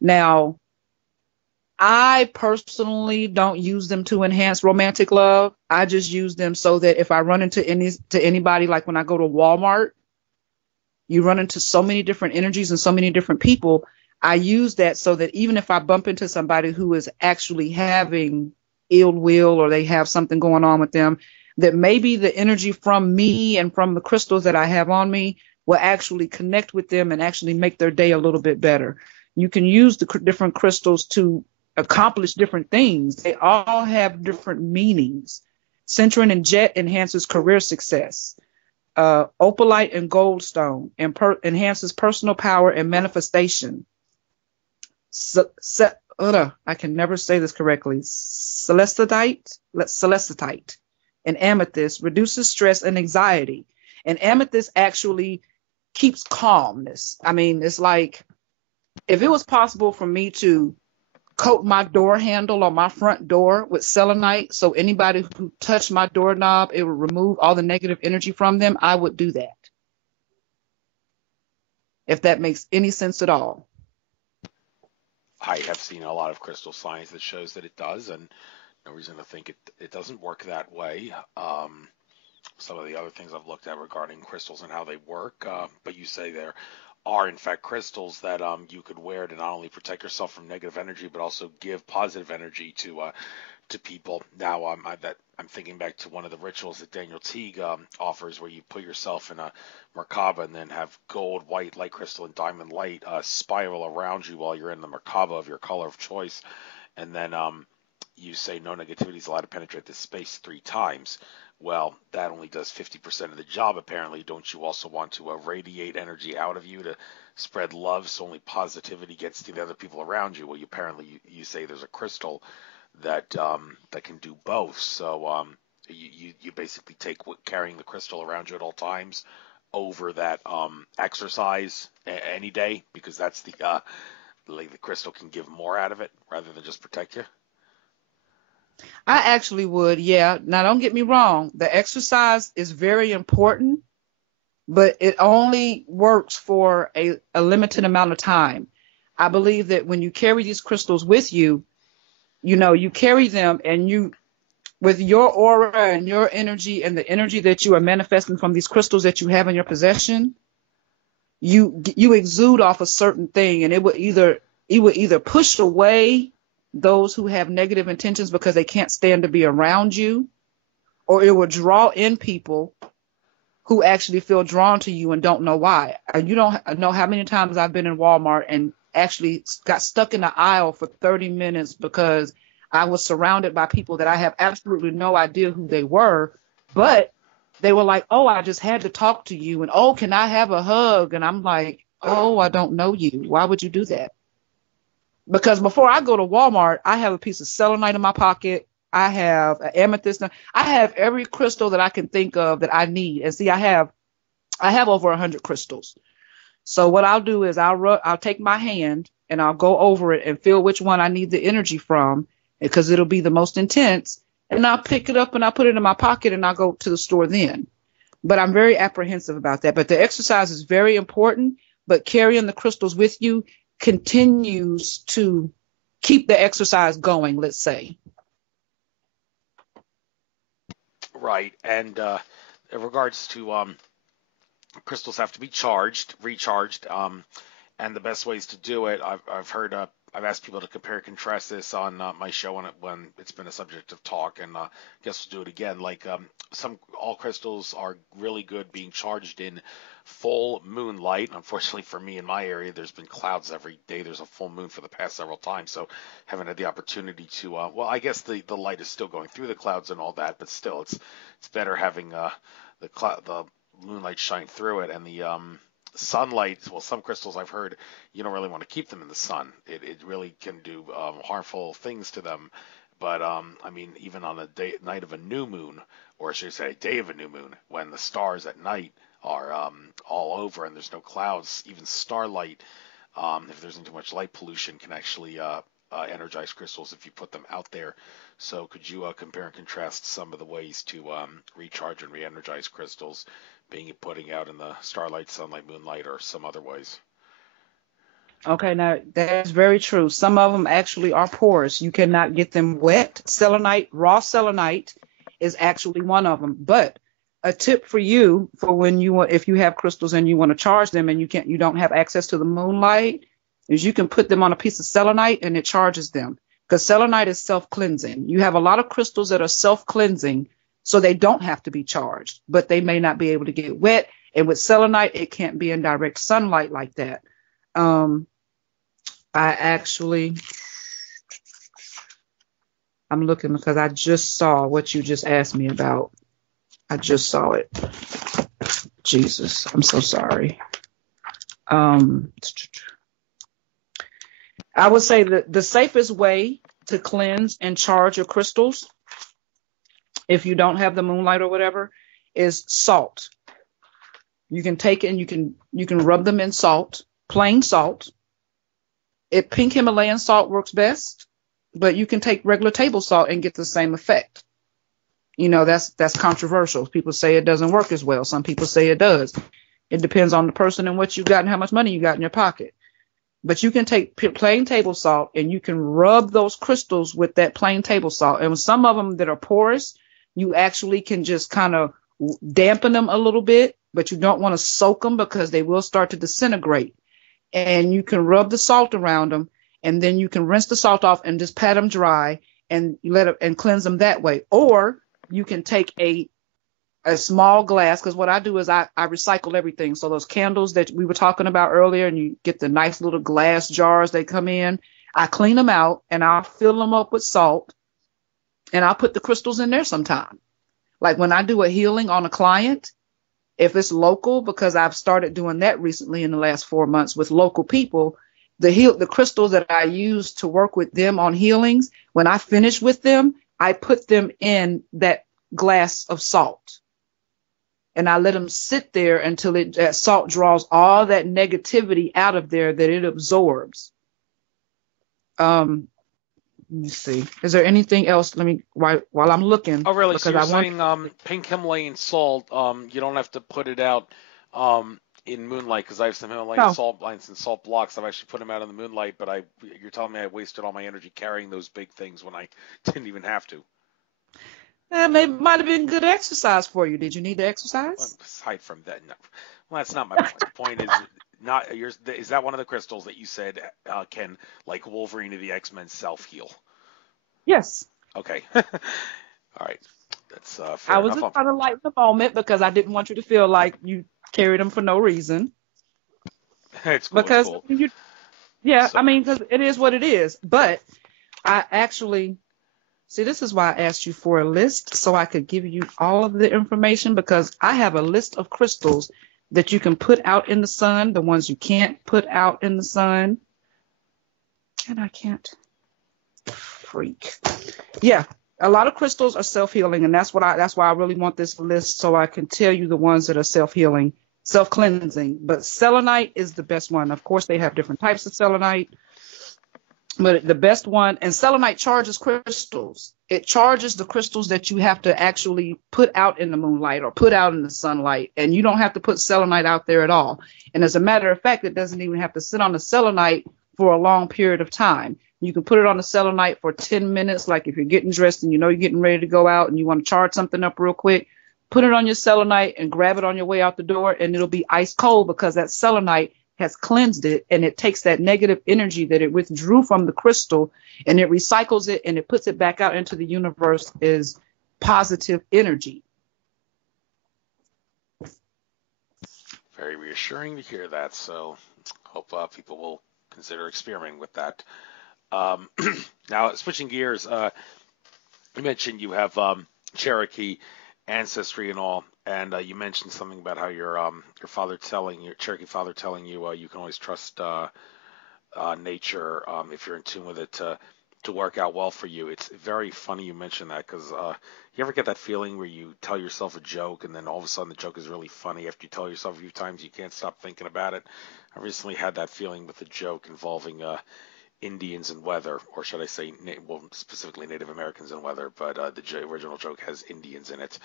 Now, I personally don't use them to enhance romantic love. I just use them so that if I run into anybody, like when I go to Walmart, you run into so many different energies and so many different people. I use that so that even if I bump into somebody who is actually having ill will, or they have something going on with them, that maybe the energy from me and from the crystals that I have on me will actually connect with them and actually make their day a little bit better. You can use the different crystals to accomplish different things. They all have different meanings. Citrine and jet enhances career success. Opalite and goldstone enhances personal power and manifestation. I can never say this correctly. Celestite and amethyst reduces stress and anxiety. And amethyst actually keeps calmness. I mean, it's like if it was possible for me to coat my door handle on my front door with selenite, so anybody who touched my doorknob, it would remove all the negative energy from them, I would do that. If that makes any sense at all. I have seen a lot of crystal science that shows that it does, and no reason to think it doesn't work that way. Some of the other things I've looked at regarding crystals and how they work, but you say there are in fact crystals that you could wear to not only protect yourself from negative energy, but also give positive energy to people. Now I'm thinking back to one of the rituals that Daniel Teague offers, where you put yourself in a Merkaba and then have gold, white, light crystal, and diamond light spiral around you while you're in the Merkaba of your color of choice, and then you say no negativity is allowed to penetrate this space 3 times. Well, that only does 50% of the job, apparently. Don't you also want to radiate energy out of you to spread love so only positivity gets to the other people around you? Well, you say there's a crystal that can do both. So you basically take carrying the crystal around you at all times over that exercise any day, because that's the crystal can give more out of it rather than just protect you. I actually would, yeah. Now, don't get me wrong. The exercise is very important, but it only works for a limited amount of time. I believe that when you carry these crystals with you, you carry them, and with your aura and your energy and the energy that you are manifesting from these crystals that you have in your possession, you exude off a certain thing, and it would either push away those who have negative intentions because they can't stand to be around you, or it will draw in people who actually feel drawn to you and don't know why. You don't know how many times I've been in Walmart and actually got stuck in the aisle for 30 minutes because I was surrounded by people that I have absolutely no idea who they were, but they were like, oh, I just had to talk to you, and oh, can I have a hug? And I'm like, oh, I don't know you. Why would you do that? Because before I go to Walmart, I have a piece of selenite in my pocket. I have an amethyst. I have every crystal that I can think of that I need. And see, I have over 100 crystals. So what I'll do is I'll take my hand and I'll go over it and feel which one I need the energy from, because it'll be the most intense. And I'll pick it up and I'll put it in my pocket and I'll go to the store then. But I'm very apprehensive about that. But the exercise is very important. But carrying the crystals with you continues to keep the exercise going, let's say. Right. And in regards to crystals have to be recharged, and the best ways to do it, I've asked people to compare and contrast this on my show when it's been a subject of talk, and I guess we'll do it again. Like all crystals are really good being charged in full moonlight. Unfortunately for me in my area, there's been clouds every day. There's a full moon for the past several times, so haven't had the opportunity to. Well, I guess the light is still going through the clouds and all that, but still, it's better having the moonlight shine through it, and the sunlight. Well, some crystals I've heard you don't really want to keep them in the sun. It really can do harmful things to them. But I mean, even on a night of a new moon, or I should say, a day of a new moon, when the stars at night are all over and there's no clouds, even starlight, if there's too much light pollution, can actually energize crystals if you put them out there. So could you compare and contrast some of the ways to recharge and re-energize crystals, being it putting out in the starlight, sunlight, moonlight, or some other ways? Okay, now that's very true. Some of them actually are porous. You cannot get them wet. Raw selenite is actually one of them. But a tip for you for if you have crystals and you want to charge them and you don't have access to the moonlight, is you can put them on a piece of selenite and it charges them. Because selenite is self-cleansing. You have a lot of crystals that are self-cleansing, so they don't have to be charged, but they may not be able to get wet. And with selenite, it can't be in direct sunlight like that. I'm looking because I just saw what you just asked me about. I just saw it. Jesus, I'm so sorry. I would say that the safest way to cleanse and charge your crystals, if you don't have the moonlight or whatever, is salt. You can take it and you can rub them in salt, plain salt. Pink Himalayan salt works best, but you can take regular table salt and get the same effect. That's controversial. People say it doesn't work as well. Some people say it does. It depends on the person and what you got and how much money you got in your pocket. But you can take plain table salt and you can rub those crystals with that plain table salt. And some of them that are porous, you actually can just kind of dampen them a little bit, but you don't want to soak them because they will start to disintegrate. And you can rub the salt around them, and then you can rinse the salt off and just pat them dry and let it and cleanse them that way. Or you can take a small glass, because what I do is I recycle everything. So those candles that we were talking about earlier, and you get the nice little glass jars they come in, I clean them out and I'll fill them up with salt, and I'll put the crystals in there sometime. Like when I do a healing on a client, if it's local, because I've started doing that recently in the last 4 months with local people, the crystals that I use to work with them on healings, when I finish with them, I put them in that glass of salt. And I let them sit there until that salt draws all that negativity out of there that it absorbs. Let me see. Is there anything else? While I'm looking. Oh, really? So you're saying pink Himalayan salt, you don't have to put it out in moonlight, because I have some Himalayan salt lines and salt blocks. I've actually put them out in the moonlight, but you're telling me I wasted all my energy carrying those big things when I didn't even have to. Maybe it might have been good exercise for you. Did you need to exercise? Well, aside from that, no. Well, that's not my point. The point is is that one of the crystals that you said can, like Wolverine of the X-Men, self-heal? Yes. Okay. All right. That's fair enough. I was just trying to lighten the moment because I didn't want you to feel like you carried them for no reason. It's cool. Because it's cool. because it is what it is. But I actually... See, this is why I asked you for a list, so I could give you all of the information, because I have a list of crystals that you can put out in the sun, the ones you can't put out in the sun. And I can't. Freak. Yeah, a lot of crystals are self-healing, and that's why I really want this list, so I can tell you the ones that are self-healing, self-cleansing. But selenite is the best one. Of course, they have different types of selenite. But the best one, and selenite charges crystals. It charges the crystals that you have to actually put out in the moonlight or put out in the sunlight. And you don't have to put selenite out there at all. And as a matter of fact, it doesn't even have to sit on the selenite for a long period of time. You can put it on the selenite for 10 minutes, like if you're getting dressed and you know you're getting ready to go out and you want to charge something up real quick. Put it on your selenite and grab it on your way out the door, and it'll be ice cold because that selenite has cleansed it, and it takes that negative energy that it withdrew from the crystal and it recycles it and it puts it back out into the universe as positive energy. Very reassuring to hear that. So hope people will consider experimenting with that. Now, switching gears, you mentioned you have Cherokee ancestry and all, and you mentioned something about how your Cherokee father telling you you can always trust nature if you're in tune with it to work out well for you. It's very funny you mentioned that, because you ever get that feeling where you tell yourself a joke and then all of a sudden the joke is really funny after you tell yourself a few times, you can't stop thinking about it? I recently had that feeling with a joke involving Indians and weather, or should I say, specifically Native Americans and weather, but the original joke has Indians in it.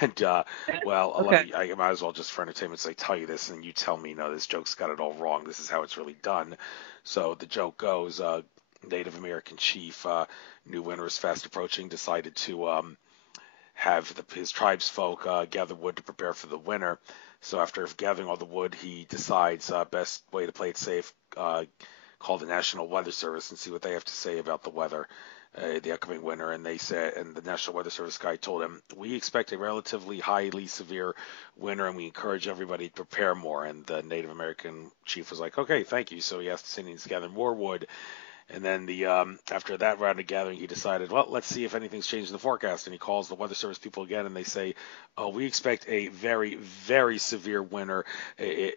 And, Okay. I might as well just for entertainment say, tell you this, and you tell me, no, this joke's got it all wrong. This is how it's really done. So the joke goes, Native American chief knew winter was fast approaching, decided to have his tribesfolk gather wood to prepare for the winter. So after gathering all the wood, he decides best way to play it safe, call the National Weather Service and see what they have to say about the weather, the upcoming winter. And the National Weather Service guy told him, we expect a relatively highly severe winter, and we encourage everybody to prepare more. And the Native American chief was like, okay, thank you. So he asked the Indians to gather more wood, And then the after that round of gathering, he decided, well, let's see if anything's changed in the forecast. And he calls the Weather Service people again, and they say, oh, we expect a very, very severe winter.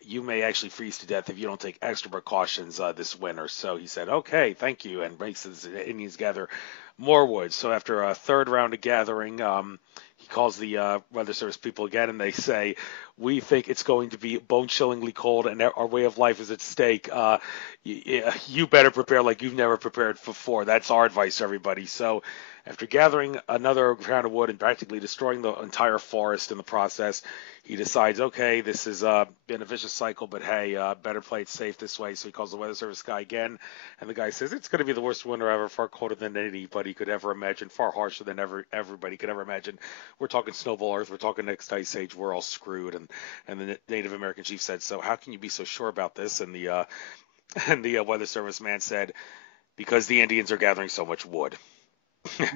You may actually freeze to death if you don't take extra precautions this winter. So he said, okay, thank you, and makes the Indians gather more wood. So after a third round of gathering, he calls the Weather Service people again, and they say, we think it's going to be bone-chillingly cold, and our way of life is at stake. You better prepare like you've never prepared before. That's our advice, everybody. So after gathering another round of wood and practically destroying the entire forest in the process, he decides, okay, this has been a vicious cycle, but hey, better play it safe this way. So he calls the Weather Service guy again, and the guy says, it's going to be the worst winter ever, far colder than anybody could ever imagine, far harsher than everybody could ever imagine. We're talking snowball Earth, we're talking next ice age, we're all screwed. And the Native American chief said, so how can you be so sure about this? And the Weather Service man said, because the Indians are gathering so much wood.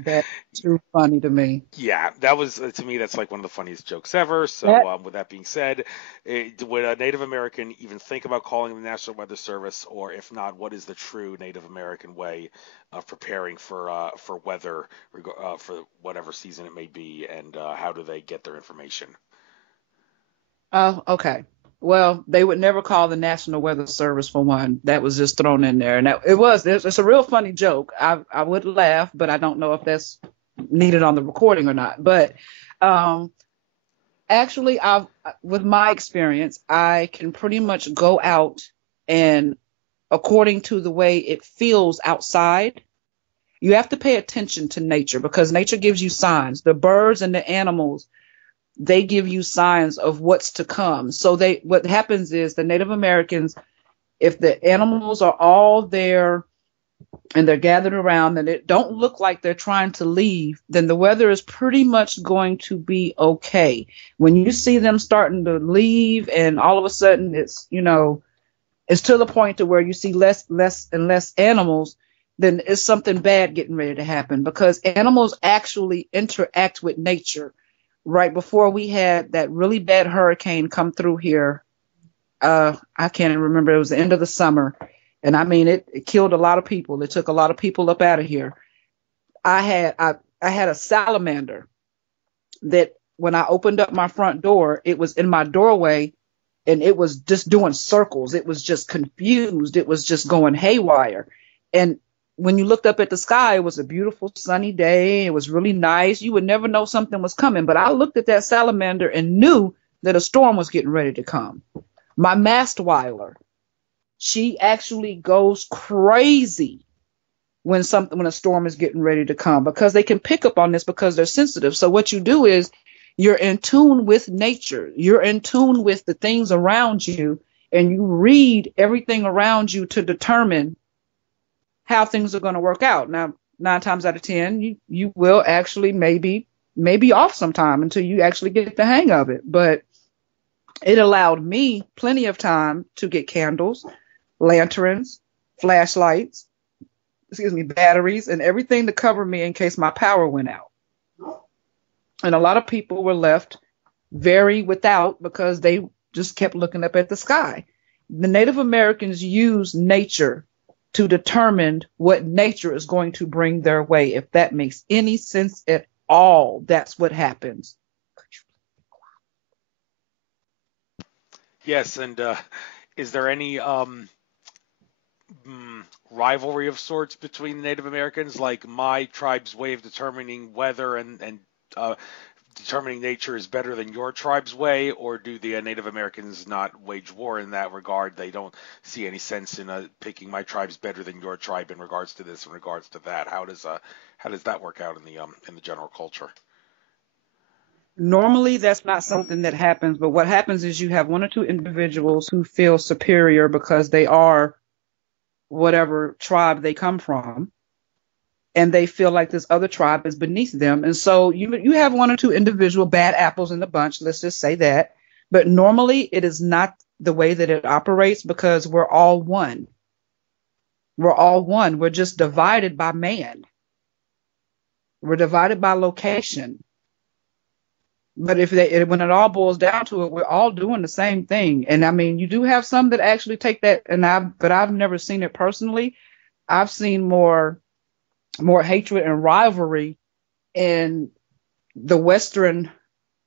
That's too funny to me. Yeah, that was, to me, that's like one of the funniest jokes ever. So with that being said, would a Native American even think about calling the National Weather Service? Or if not, what is the true Native American way of preparing for weather, for whatever season it may be, and how do they get their information? Oh, okay. Well, they would never call the National Weather Service for one. That was just thrown in there, and it's a real funny joke. I would laugh, but I don't know if that's needed on the recording or not. But actually, with my experience, I can pretty much go out and according to the way it feels outside. You have to pay attention to nature because nature gives you signs. The birds and the animals, they give you signs of what's to come. So what happens is the Native Americans, if the animals are all there and they're gathered around and it don't look like they're trying to leave, then the weather is pretty much going to be okay. When you see them starting to leave and all of a sudden it's to the point to where you see less and less animals, then it's something bad getting ready to happen because animals actually interact with nature. Right before we had that really bad hurricane come through here, I can't even remember. It was the end of the summer. And I mean, it killed a lot of people. It took a lot of people up out of here. I had a salamander that when I opened up my front door, it was in my doorway and it was just doing circles. It was just confused. It was just going haywire. And when you looked up at the sky, it was a beautiful sunny day. It was really nice. You would never know something was coming. But I looked at that salamander and knew that a storm was getting ready to come. My mastweiler, she actually goes crazy when a storm is getting ready to come because they can pick up on this because they're sensitive. So what you do is you're in tune with nature. You're in tune with the things around you, and you read everything around you to determine how things are going to work out. Now, 9 times out of 10, you will actually maybe off sometime until you actually get the hang of it. But it allowed me plenty of time to get candles, lanterns, flashlights, batteries, and everything to cover me in case my power went out. And a lot of people were left very without because they just kept looking up at the sky. The Native Americans use nature to determine what nature is going to bring their way. If that makes any sense at all, that's what happens. Yes, and is there any rivalry of sorts between the Native Americans, like my tribe's way of determining weather and determining nature is better than your tribe's way, or do the Native Americans not wage war in that regard? They don't see any sense in picking my tribe's better than your tribe in regards to this, in regards to that. How does that work out in the general culture? Normally, that's not something that happens, but what happens is you have 1 or 2 individuals who feel superior because they are whatever tribe they come from, and they feel like this other tribe is beneath them. And so you have 1 or 2 individual bad apples in the bunch, let's just say that. But normally it is not the way that it operates because we're all one. We're all one. We're just divided by man. We're divided by location. But when it all boils down to it, we're all doing the same thing. And I mean, you do have some that actually take that, but I've never seen it personally. I've seen more hatred and rivalry in the Western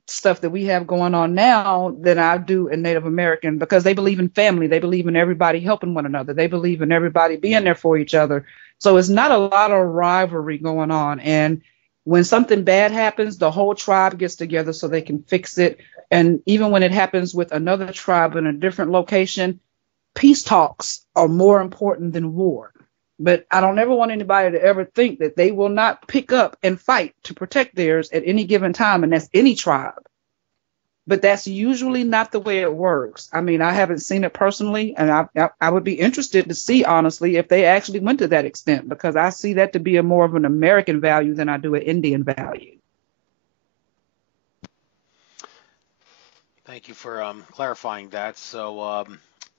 stuff that we have going on now than I do in Native American, because they believe in family. They believe in everybody helping one another. They believe in everybody being there for each other. So it's not a lot of rivalry going on. And when something bad happens, the whole tribe gets together so they can fix it. And even when it happens with another tribe in a different location, peace talks are more important than war. But I don't ever want anybody to ever think that they will not pick up and fight to protect theirs at any given time, and that's any tribe. But that's usually not the way it works. I mean, I haven't seen it personally, and I would be interested to see, honestly, if they actually went to that extent, because I see that to be a more of an American value than I do an Indian value. Thank you for clarifying that. So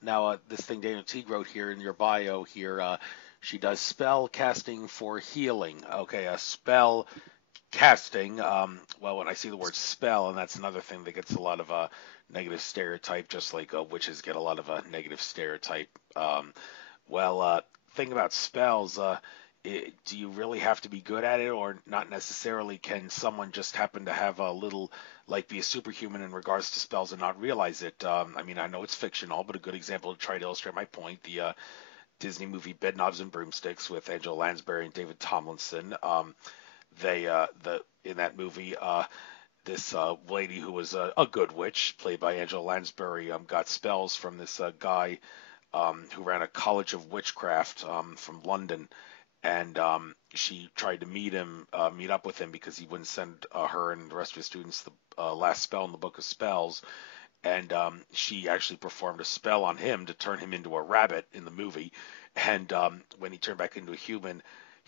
now this thing Daniel Teague wrote here in your bio here, she does spell casting for healing. Okay, a spell casting. Well, when I see the word spell, and that's another thing that gets a lot of negative stereotype, just like witches get a lot of negative stereotype. Thing about spells, do you really have to be good at it, or not necessarily? Can someone just happen to have a little, like, be a superhuman in regards to spells and not realize it? I mean, I know it's fictional, but a good example to try to illustrate my point, the Disney movie Bedknobs and Broomsticks with Angela Lansbury and David Tomlinson. In that movie, this lady who was a good witch, played by Angela Lansbury, got spells from this guy who ran a college of witchcraft from London, and she tried to meet up with him because he wouldn't send her and the rest of his students the last spell in the Book of Spells. And she actually performed a spell on him to turn him into a rabbit in the movie. And when he turned back into a human,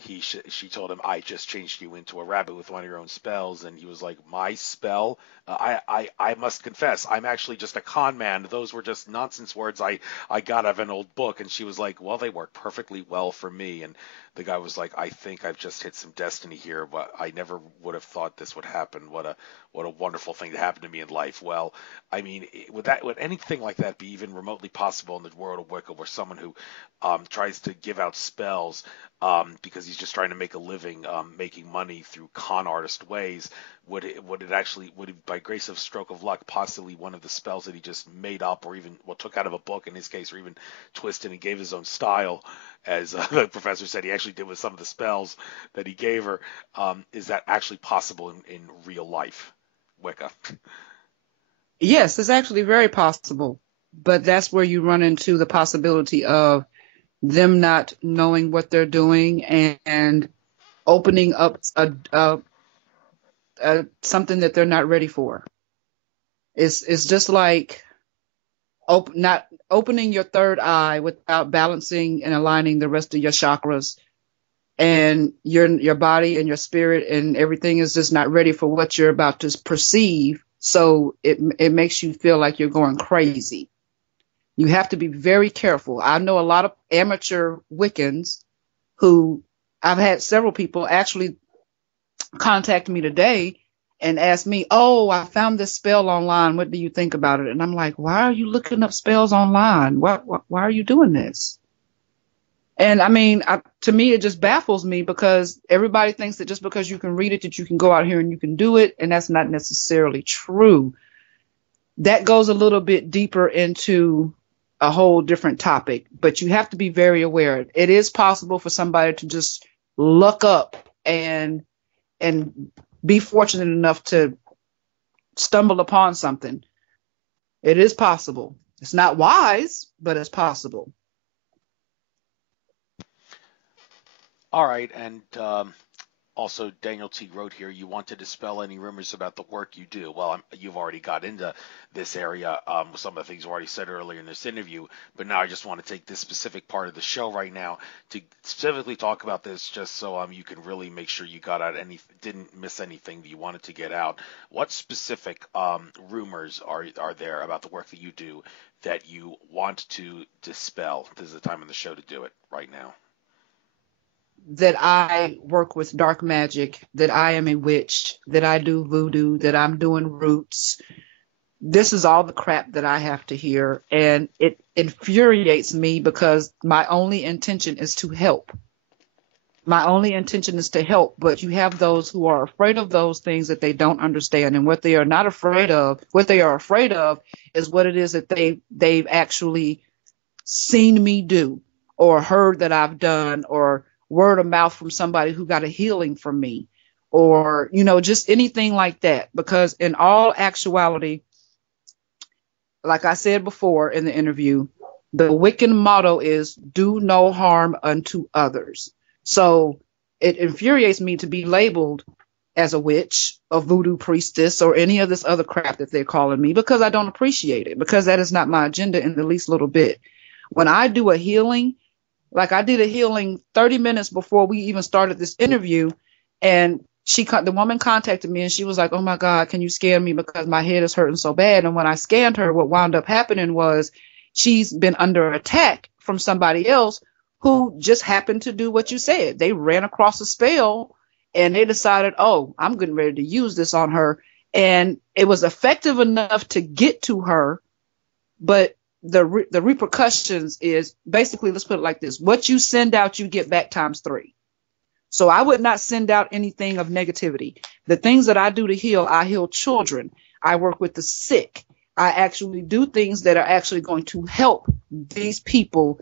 she told him, "I just changed you into a rabbit with one of your own spells." And he was like, "My spell? I must confess, I'm actually just a con man. Those were just nonsense words I got out of an old book." And she was like, "Well, they work perfectly well for me." And the guy was like, "I think I've just hit some destiny here, but I never would have thought this would happen. What a wonderful thing to happen to me in life." Well, I mean, would anything like that be even remotely possible in the world of Wicca, where someone who tries to give out spells because he's just trying to make a living, making money through con artist ways, would it by grace of stroke of luck, possibly one of the spells that he just made up, or even took out of a book in his case, or even twisted and gave his own style, as the professor said he actually did with some of the spells that he gave her, is that actually possible in real life, Wicca? Yes, it's actually very possible, but that's where you run into the possibility of them not knowing what they're doing and opening up something that they're not ready for. It's just like not opening your third eye without balancing and aligning the rest of your chakras, and your body and your spirit and everything is just not ready for what you're about to perceive. So it makes you feel like you're going crazy. You have to be very careful. I know a lot of amateur Wiccans who I've had several people actually contact me today and ask me, "Oh, I found this spell online. What do you think about it?" And I'm like, "Why are you looking up spells online? Why are you doing this?" And I mean, to me, it just baffles me, because everybody thinks that just because you can read it, that you can go out here and you can do it. And that's not necessarily true. That goes a little bit deeper into a whole different topic, but you have to be very aware. It is possible for somebody to just look up and be fortunate enough to stumble upon something. It is possible. It's not wise, but it's possible. All right, and also Daniel Teague wrote here, you want to dispel any rumors about the work you do. Well, you've already got into this area with some of the things you already said earlier in this interview, but now I just want to take this specific part of the show right now to specifically talk about this, just so you can really make sure you got out didn't miss anything that you wanted to get out. What specific rumors are there about the work that you do that you want to dispel? This is the time in the show to do it right now. That I work with dark magic, that I am a witch, that I do voodoo, that I'm doing roots, this is all the crap that I have to hear. And it infuriates me because my only intention is to help. My only intention is to help, but you have those who are afraid of those things that they don't understand. And what they are not afraid of, what they are afraid of is what it is that they've actually seen me do or heard that I've done, or word of mouth from somebody who got a healing from me, or, just anything like that. Because in all actuality, like I said before in the interview, the Wiccan motto is do no harm unto others. So it infuriates me to be labeled as a witch, a voodoo priestess, or any of this other crap that they're calling me, because I don't appreciate it, because that is not my agenda in the least little bit. When I do a healing, like I did a healing 30 minutes before we even started this interview, and the woman contacted me and she was like, oh my God, can you scan me because my head is hurting so bad? And when I scanned her, what wound up happening was she's been under attack from somebody else who just happened to do what you said. They ran across a spell and they decided, oh, I'm getting ready to use this on her. And it was effective enough to get to her. But the repercussions is basically, let's put it like this. What you send out, you get back ×3. So I would not send out anything of negativity. The things that I do to heal, I heal children. I work with the sick. I actually do things that are actually going to help these people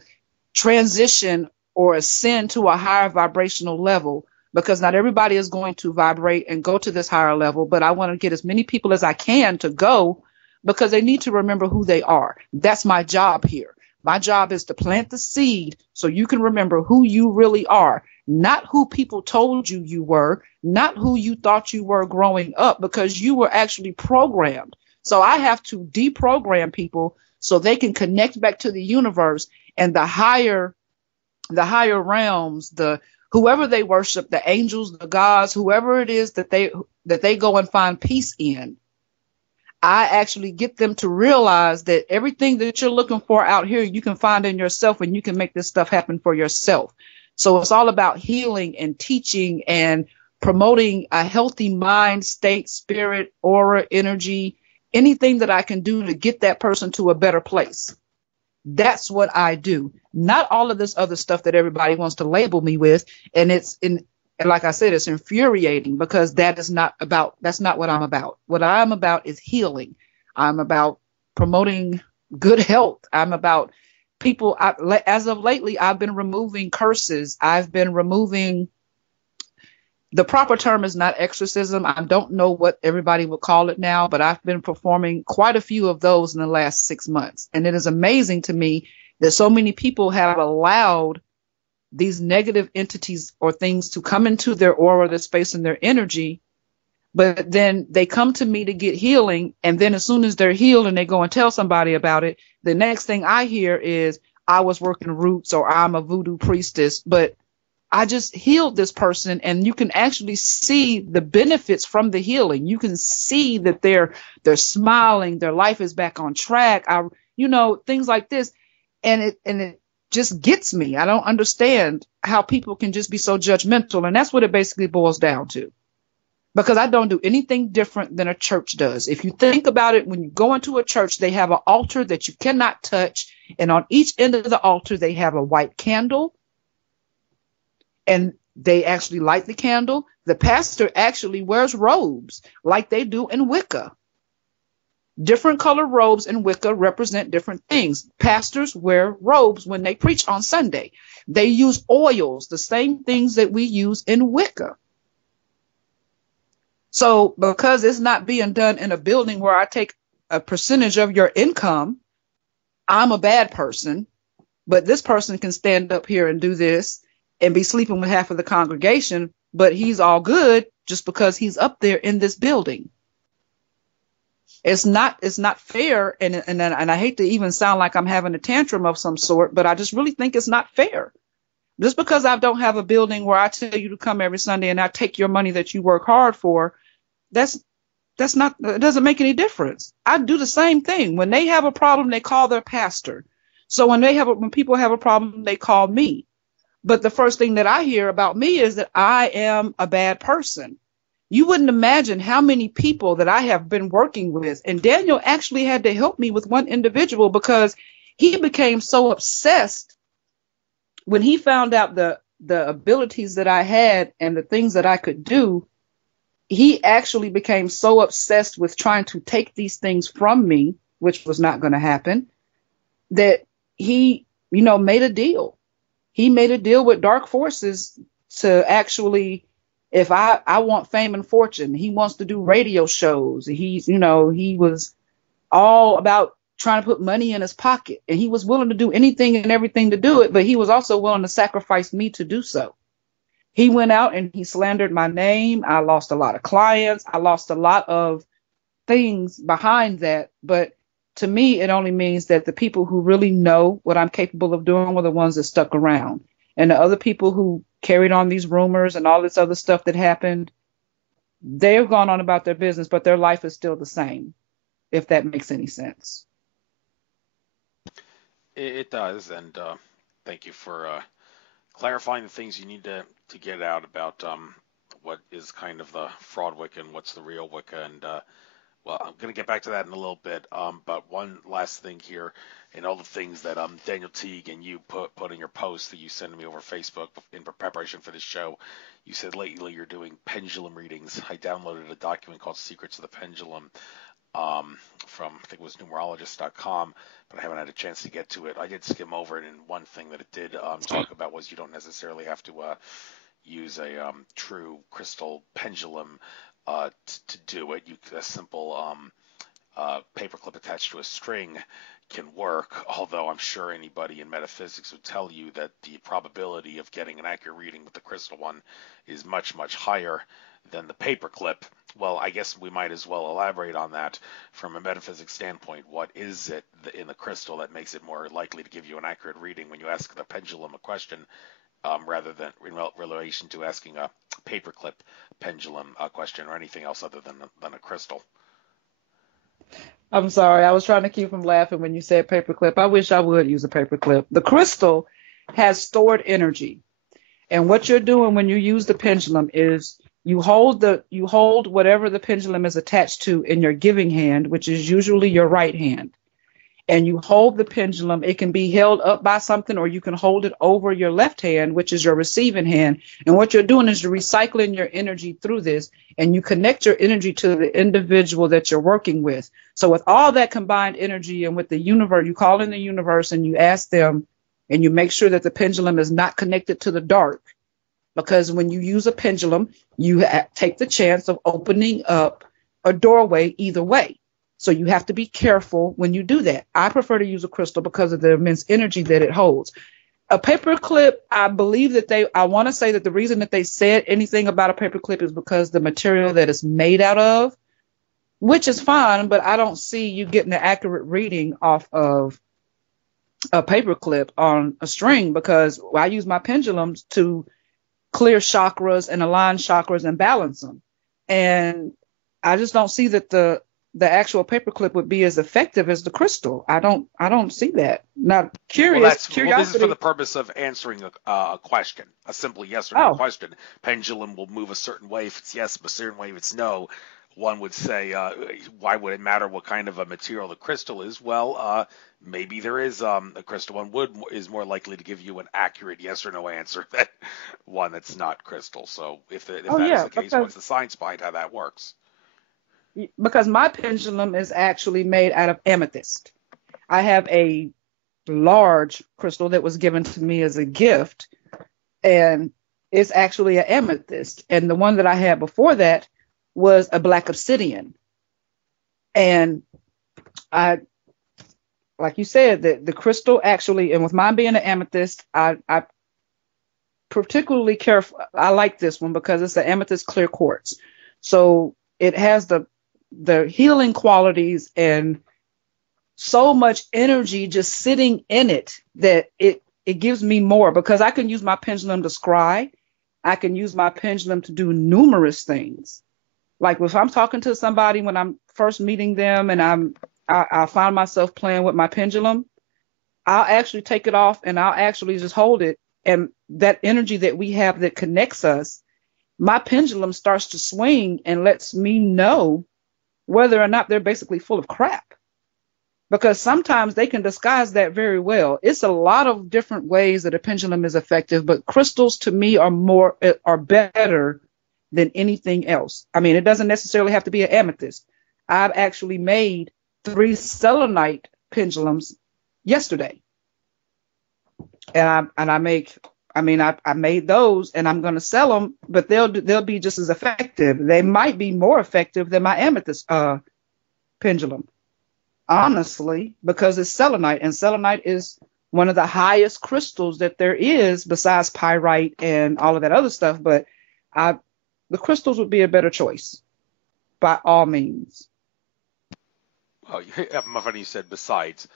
transition or ascend to a higher vibrational level, because not everybody is going to vibrate and go to this higher level. But I want to get as many people as I can to go, because they need to remember who they are. That's my job here. My job is to plant the seed so you can remember who you really are, not who people told you you were, not who you thought you were growing up, because you were actually programmed. So I have to deprogram people so they can connect back to the universe and the higher realms, whoever they worship, the angels, the gods, whoever it is that they go and find peace in. I actually get them to realize that everything that you're looking for out here, you can find in yourself, and you can make this stuff happen for yourself. So it's all about healing and teaching and promoting a healthy mind, state, spirit, aura, energy, anything that I can do to get that person to a better place. That's what I do. Not all of this other stuff that everybody wants to label me with. And like I said, it's infuriating, because that's not what I'm about. What I'm about is healing. I'm about promoting good health. I'm about people. As of lately, I've been removing curses. I've been removing, the proper term is not exorcism. I don't know what everybody would call it now, but I've been performing quite a few of those in the last 6 months. And it is amazing to me that so many people have allowed these negative entities or things to come into their aura, their space, and their energy. But then they come to me to get healing. And then as soon as they're healed and they go and tell somebody about it, the next thing I hear is, I was working roots, or I'm a voodoo priestess. But I just healed this person, and you can actually see the benefits from the healing. You can see that they're smiling, their life is back on track. Things like this. And it just gets me. I don't understand how people can just be so judgmental. And that's what it basically boils down to. Because I don't do anything different than a church does. If you think about it, when you go into a church, they have an altar that you cannot touch. And on each end of the altar, they have a white candle. And they actually light the candle. The pastor actually wears robes like they do in Wicca. Different color robes in Wicca represent different things. Pastors wear robes when they preach on Sunday. They use oils, the same things that we use in Wicca. So because it's not being done in a building where I take a percentage of your income, I'm a bad person. But this person can stand up here and do this and be sleeping with half of the congregation, but he's all good just because he's up there in this building. It's not fair, and I hate to even sound like I'm having a tantrum of some sort, but I just really think it's not fair. Just because I don't have a building where I tell you to come every Sunday and I take your money that you work hard for, it doesn't make any difference. I do the same thing. When they have a problem, they call their pastor. So when people have a problem, they call me. But the first thing that I hear about me is that I am a bad person. You wouldn't imagine how many people that I have been working with. And Daniel actually had to help me with one individual because he became so obsessed when he found out the abilities that I had and the things that I could do. He actually became so obsessed with trying to take these things from me, which was not going to happen, that he, made a deal. He made a deal with dark forces to actually, if I want fame and fortune, he wants to do radio shows. He was all about trying to put money in his pocket, and he was willing to do anything and everything to do it, but he was also willing to sacrifice me to do so. He went out and he slandered my name. I lost a lot of clients. I lost a lot of things behind that. But to me, it only means that the people who really know what I'm capable of doing were the ones that stuck around. And the other people who carried on these rumors and all this other stuff that happened, they've gone on about their business, but their life is still the same, if that makes any sense. It does, and thank you for clarifying the things you need to get out about what is kind of the fraud Wicca and what's the real Wicca. And well, I'm going to get back to that in a little bit. But one last thing here, and all the things that Daniel Teague and you put in your post that you sent me over Facebook in preparation for this show. You said lately you're doing pendulum readings. I downloaded a document called Secrets of the Pendulum from, I think it was numerologist.com, but I haven't had a chance to get to it. I did skim over it, and one thing that it did talk about was you don't necessarily have to use a true crystal pendulum to do it. A simple paperclip attached to a string can work, although I'm sure anybody in metaphysics would tell you that the probability of getting an accurate reading with the crystal one is much, much higher than the paperclip. Well, I guess we might as well elaborate on that from a metaphysics standpoint. What is it in the crystal that makes it more likely to give you an accurate reading when you ask the pendulum a question, rather than in relation to asking a paperclip pendulum question or anything else other than a crystal? I'm sorry, I was trying to keep from laughing when you said paperclip. I wish I would use a paperclip. The crystal has stored energy. And what you're doing when you use the pendulum is you hold whatever the pendulum is attached to in your giving hand, which is usually your right hand. And you hold the pendulum. It can be held up by something, or you can hold it over your left hand, which is your receiving hand. And what you're doing is you're recycling your energy through this, and you connect your energy to the individual that you're working with. So with all that combined energy and with the universe, you call in the universe and you ask them, and you make sure that the pendulum is not connected to the dark. Because when you use a pendulum, you take the chance of opening up a doorway either way. So you have to be careful when you do that. I prefer to use a crystal because of the immense energy that it holds. A paperclip, I believe that I want to say that the reason that they said anything about a paperclip is because the material that it's made out of, which is fine, but I don't see you getting an accurate reading off of a paperclip on a string, because I use my pendulums to clear chakras and align chakras and balance them. And I just don't see that the actual paperclip would be as effective as the crystal. I don't see that. Not curious. Well, this is for the purpose of answering a question, a simple yes or no question. Pendulum will move a certain way if it's yes, a certain way if it's no. One would say, why would it matter what kind of a material the crystal is? Well, maybe there is a crystal one is more likely to give you an accurate yes or no answer than one that's not crystal. So if that is the case, what's the science behind how that works? Because my pendulum is actually made out of amethyst. I have a large crystal that was given to me as a gift, and it's actually an amethyst. And the one that I had before that was a black obsidian. And I, like you said, the crystal actually, and with mine being an amethyst, I particularly careful. I like this one because it's an amethyst clear quartz. So it has the healing qualities and so much energy just sitting in it that it gives me more, because I can use my pendulum to scry. I can use my pendulum to do numerous things. Like if I'm talking to somebody when I'm first meeting them and I find myself playing with my pendulum, I'll actually take it off and I'll actually just hold it. And that energy that we have that connects us, my pendulum starts to swing and lets me know whether or not they're basically full of crap. Because sometimes they can disguise that very well. It's a lot of different ways that a pendulum is effective, but crystals to me are better than anything else. I mean, it doesn't necessarily have to be an amethyst. I've actually made 3 selenite pendulums yesterday. And I made those and I'm going to sell them, but they'll be just as effective. They might be more effective than my amethyst pendulum, honestly, because it's selenite, and selenite is one of the highest crystals that there is besides pyrite and all of that other stuff. But the crystals would be a better choice by all means. Oh, funny you said besides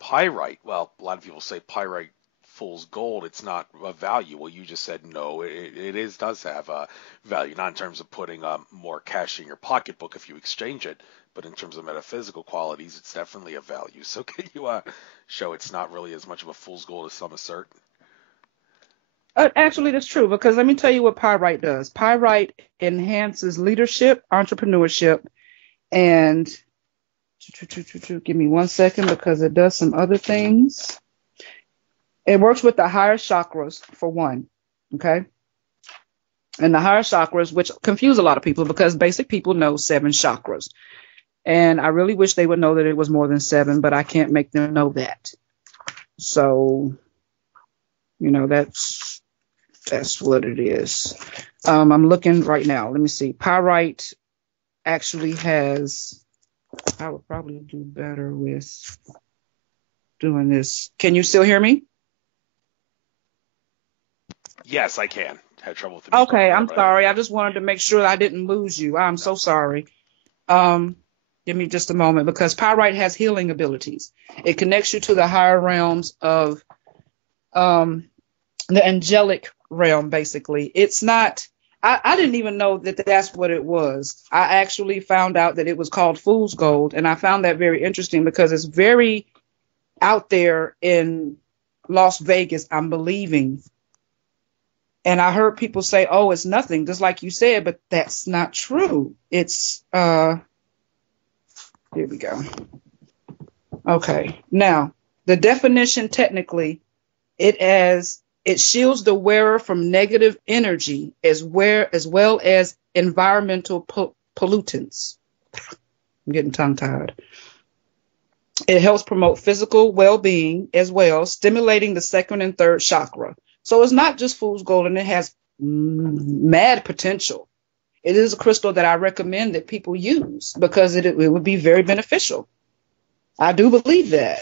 pyrite. Well, a lot of people say pyrite fool's gold. It's not a value. Well, you just said no. It does have a value, not in terms of putting more cash in your pocketbook if you exchange it, but in terms of metaphysical qualities, it's definitely a value. So can you show it's not really as much of a fool's gold as some assert? Actually, that's true, because let me tell you what pyrite does. Pyrite enhances leadership, entrepreneurship, and give me 1 second because it does some other things. It works with the higher chakras, for one, okay? And the higher chakras, which confuse a lot of people because basic people know 7 chakras. And I really wish they would know that it was more than 7, but I can't make them know that. So, that's what it is. I'm looking right now. Let me see. Pyrite actually has, I would probably do better with doing this. Can you still hear me? Yes, I can. Had trouble with the Okay, I'm sorry. I just wanted to make sure I didn't lose you. I'm so sorry. Give me just a moment, because pyrite has healing abilities. It connects you to the higher realms of the angelic realm, basically. It's not, I didn't even know that that's what it was. I actually found out that it was called fool's gold, and I found that very interesting because it's very out there in Las Vegas, I'm believing. And I heard people say, oh, it's nothing, just like you said, but that's not true. It's, here we go. Okay. Now, the definition technically, it shields the wearer from negative energy as well as environmental pollutants. I'm getting tongue-tied. It helps promote physical well-being as well, stimulating the 2nd and 3rd chakra. So it's not just fool's gold, and it has mad potential. It is a crystal that I recommend that people use because it would be very beneficial. I do believe that.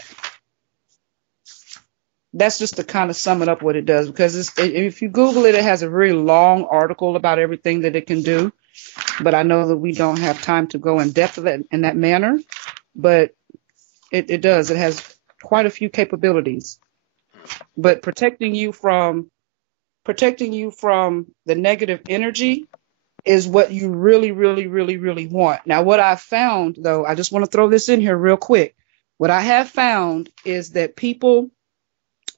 That's just to kind of sum it up what it does, because if you Google it, it has a very long article about everything that it can do. But I know that we don't have time to go in depth in that manner. But it does. It has quite a few capabilities. But protecting you from the negative energy is what you really, really, really, really want. Now, what I found, though, I just want to throw this in here real quick. What I have found is that people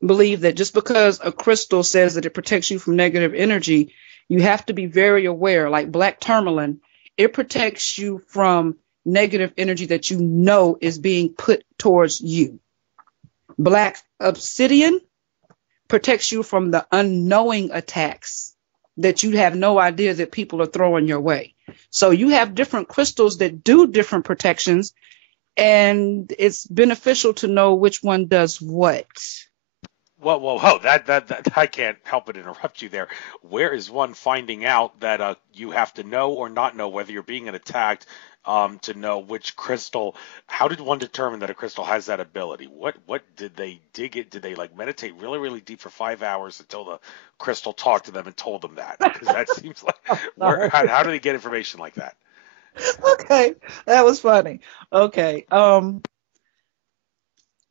believe that just because a crystal says that it protects you from negative energy, you have to be very aware. Like black tourmaline, it protects you from negative energy that you know is being put towards you. Black obsidian protects you from the unknowing attacks that you have no idea that people are throwing your way. So you have different crystals that do different protections, and it's beneficial to know which one does what. Whoa, that I can't help but interrupt you there. Where is one finding out that you have to know or not know whether you're being attacked to know which crystal? How did one determine that a crystal has that ability? What did they dig it? Did they meditate really, really deep for 5 hours until the crystal talked to them and told them that? Because that seems like how do they get information like that? Okay, that was funny. Okay,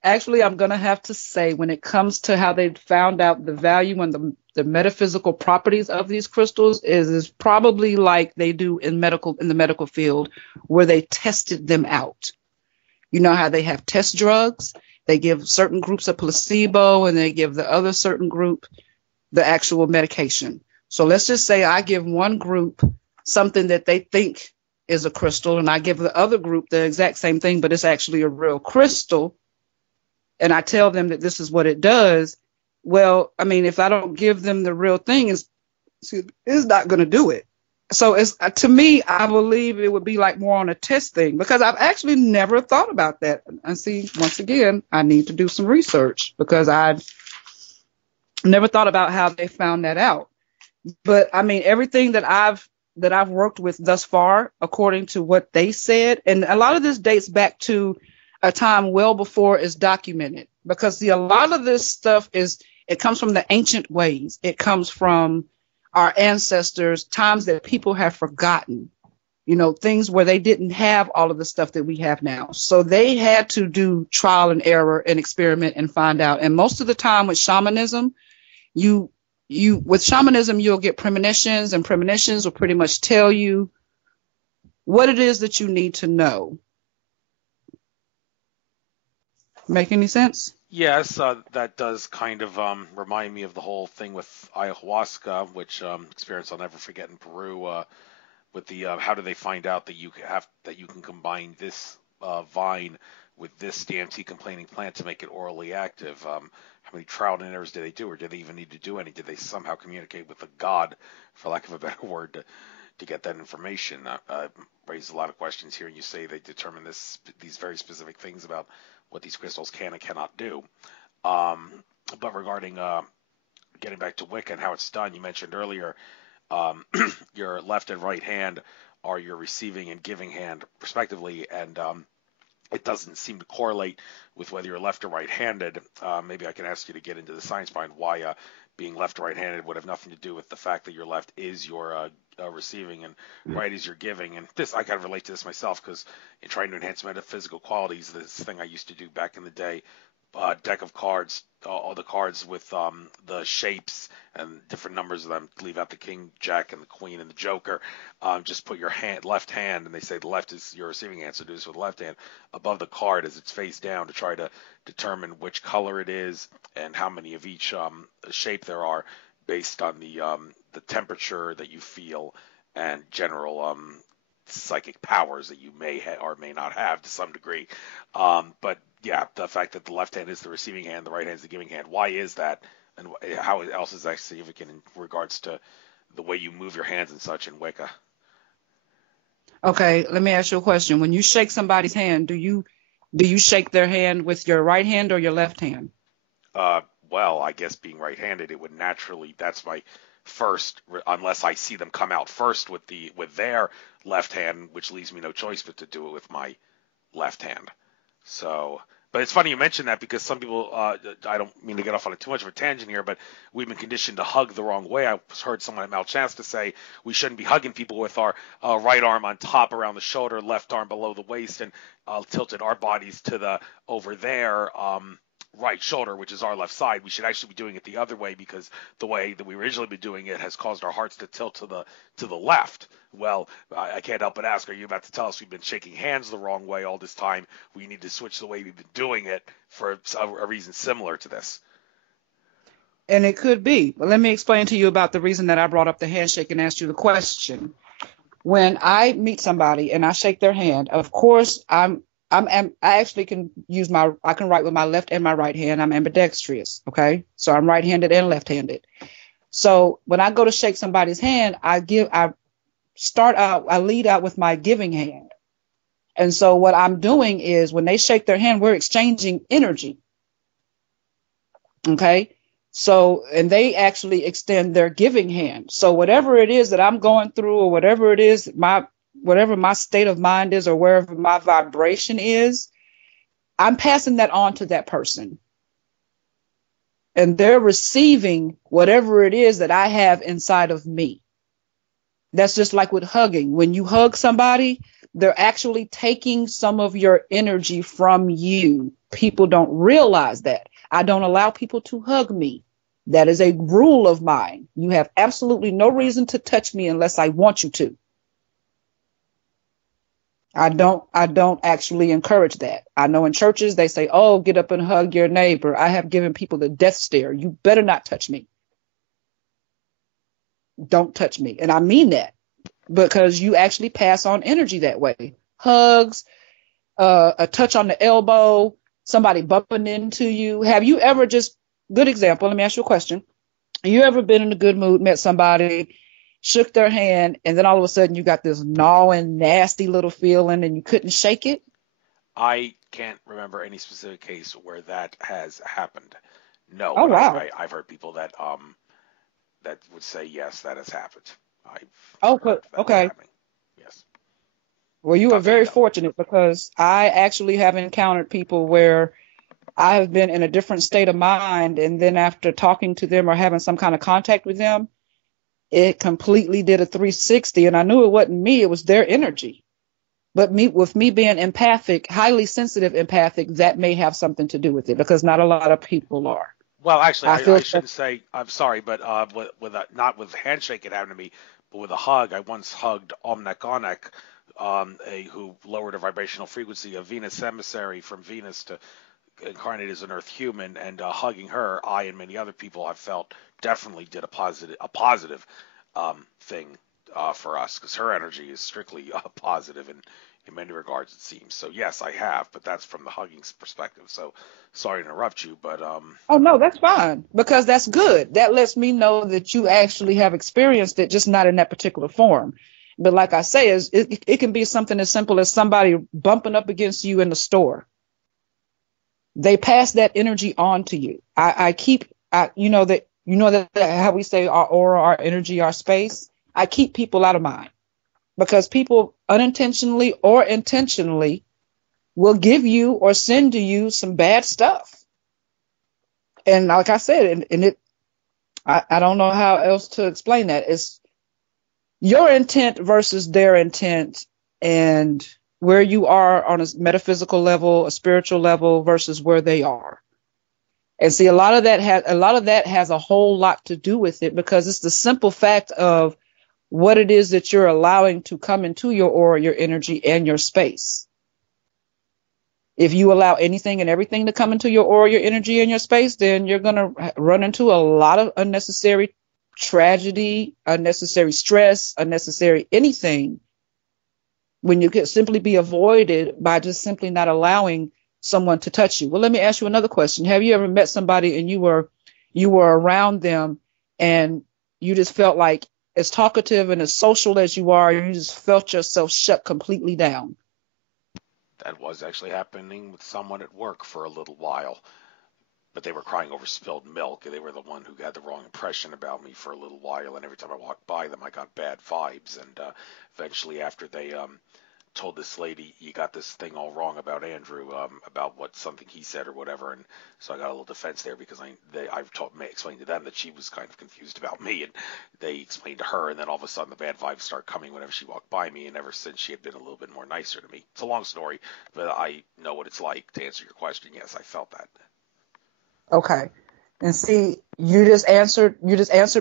actually, I'm going to have to say, when it comes to how they found out the value and the metaphysical properties of these crystals is probably like they do in the medical field, where they tested them out. You know how they have test drugs? They give certain groups a placebo and they give the other certain group the actual medication. So let's just say I give one group something that they think is a crystal, and I give the other group the exact same thing, but it's actually a real crystal. And I tell them that this is what it does. Well, I mean, if I don't give them the real thing, it's not going to do it. So it's, to me, I believe it would be like more on a test thing, because I've actually never thought about that. And see, once again, I need to do some research, because I never thought about how they found that out. But I mean, everything that I've worked with thus far, according to what they said, and a lot of this dates back to a time well before it's documented, because a lot of this stuff it comes from the ancient ways. It comes from our ancestors, times that people have forgotten, things where they didn't have all of the stuff that we have now. So they had to do trial and error and experiment and find out. And most of the time with shamanism, you'll get premonitions, and premonitions will pretty much tell you what it is that you need to know. Make any sense? Yes, that does kind of remind me of the whole thing with ayahuasca, which experience I'll never forget in Peru. With the how do they find out that you can combine this vine with this DMT-complaining plant to make it orally active? How many trial and errors did they do, or did they even need to do any? Did they somehow communicate with a god, for lack of a better word, to get that information? Raised a lot of questions here. You say they determine these very specific things about what these crystals can and cannot do. But regarding getting back to Wicca and how it's done, you mentioned earlier your left and right hand are your receiving and giving hand, respectively, and it doesn't seem to correlate with whether you're left or right-handed. Maybe I can ask you to get into the science behind why being left or right-handed would have nothing to do with the fact that your left is your receiving and right is your giving. And this, I kind of relate to this myself, because in trying to enhance metaphysical qualities, this thing I used to do back in the day, deck of cards, all the cards with the shapes and different numbers of them. Leave out the king, jack, and the queen and the joker. Just put your left hand, and they say the left is your receiving hand, so do this with the left hand, above the card as it's face down, to try to determine which color it is and how many of each shape there are, based on the temperature that you feel and general psychic powers that you may or may not have to some degree. But yeah, the fact that the left hand is the receiving hand, the right hand is the giving hand. Why is that? And how else is that significant in regards to the way you move your hands and such in Wicca? Okay, let me ask you a question. When you shake somebody's hand, do you shake their hand with your right hand or your left hand? Well, I guess being right-handed, it would naturally, that's my first, unless I see them come out first with their left hand, which leaves me no choice but to do it with my left hand. So, but it's funny you mention that, because some people, I don't mean to get off on too much of a tangent here, but we've been conditioned to hug the wrong way. I heard someone at Malchance to say we shouldn't be hugging people with our right arm on top around the shoulder, left arm below the waist, and tilted our bodies to the over there right shoulder, which is our left side. We should actually be doing it the other way, because the way that we originally been doing it has caused our hearts to tilt to the left. Well, I can't help but ask, are you about to tell us we've been shaking hands the wrong way all this time? We need to switch the way we've been doing it for a reason similar to this. And it could be. But let me explain to you about the reason that I brought up the handshake and asked you the question. When I meet somebody and I shake their hand, of course, I actually can I can write with my left and my right hand. I'm ambidextrous. Okay. So I'm right-handed and left-handed. So when I go to shake somebody's hand, I lead out with my giving hand. And so what I'm doing is, when they shake their hand, we're exchanging energy. Okay. So, and they actually extend their giving hand. So whatever it is that I'm going through, or whatever it is, whatever my state of mind is, or wherever my vibration is, I'm passing that on to that person. And they're receiving whatever it is that I have inside of me. That's just like with hugging. When you hug somebody, they're actually taking some of your energy from you. People don't realize that. I don't allow people to hug me. That is a rule of mine. You have absolutely no reason to touch me unless I want you to. I don't actually encourage that. I know in churches they say, oh, get up and hug your neighbor. I have given people the death stare. You better not touch me. don't touch me. And I mean that, because you actually pass on energy that way. Hugs, a touch on the elbow, somebody bumping into you. Have you ever good example, let me ask you a question. Have you ever been in a good mood, met somebody, shook their hand, and then all of a sudden you got this gnawing, nasty little feeling and you couldn't shake it? I can't remember any specific case where that has happened. No, Oh, but wow. I've heard people that would say yes, that has happened. Oh, Heard that okay. happening. Yes. Well, you are Not that you very know. fortunate, because I actually have encountered people where I have been in a different state of mind, and then after talking to them or having some kind of contact with them, it completely did a 360, and I knew it wasn't me, it was their energy. But with me being empathic, highly sensitive empathic, that may have something to do with it, because not a lot of people are. Well, actually, I feel I shouldn't say. I'm sorry, but not with handshake it happened to me, but with a hug. I once hugged Omnek Onek, who lowered a vibrational frequency, of Venus emissary from Venus to incarnate as an Earth human, and hugging her, I and many other people have felt definitely did a positive thing for us, because her energy is strictly positive in many regards, it seems. So yes, I have, but that's from the hugging perspective. So sorry to interrupt you, but Oh, no, that's fine, because that's good. That lets me know that you actually have experienced it, just not in that particular form. But like I say, it can be something as simple as somebody bumping up against you in the store. They pass that energy on to you. That how we say our aura, our energy, our space. I keep people out of mine, because people unintentionally or intentionally will give you or send to you some bad stuff. And like I said, I don't know how else to explain that. It's your intent versus their intent, and where you are on a metaphysical level, a spiritual level, versus where they are. And see, a lot of that has a whole lot to do with it, because it's the simple fact of what it is that you're allowing to come into your aura, your energy, and your space. If you allow anything and everything to come into your aura, your energy, and your space, then you're going to run into a lot of unnecessary tragedy, unnecessary stress, unnecessary anything, when you could simply be avoided by just simply not allowing someone to touch you. Well, let me ask you another question. Have you ever met somebody and you were around them, and you just felt like, as talkative and as social as you are, you just felt yourself shut completely down? that was actually happening with someone at work for a little while. But they were crying over spilled milk, and they were the one who had the wrong impression about me for a little while. And every time I walked by them, I got bad vibes. And eventually, after they told this lady, "You got this thing all wrong about Andrew, about something he said or whatever," and so I got a little defense there, because explained to them that she was kind of confused about me, and they explained to her, and then all of a sudden the bad vibes start coming whenever she walked by me, and ever since she had been a little bit more nicer to me. It's a long story, but I know what it's like. To answer your question, yes, I felt that. Okay. And see, you just answered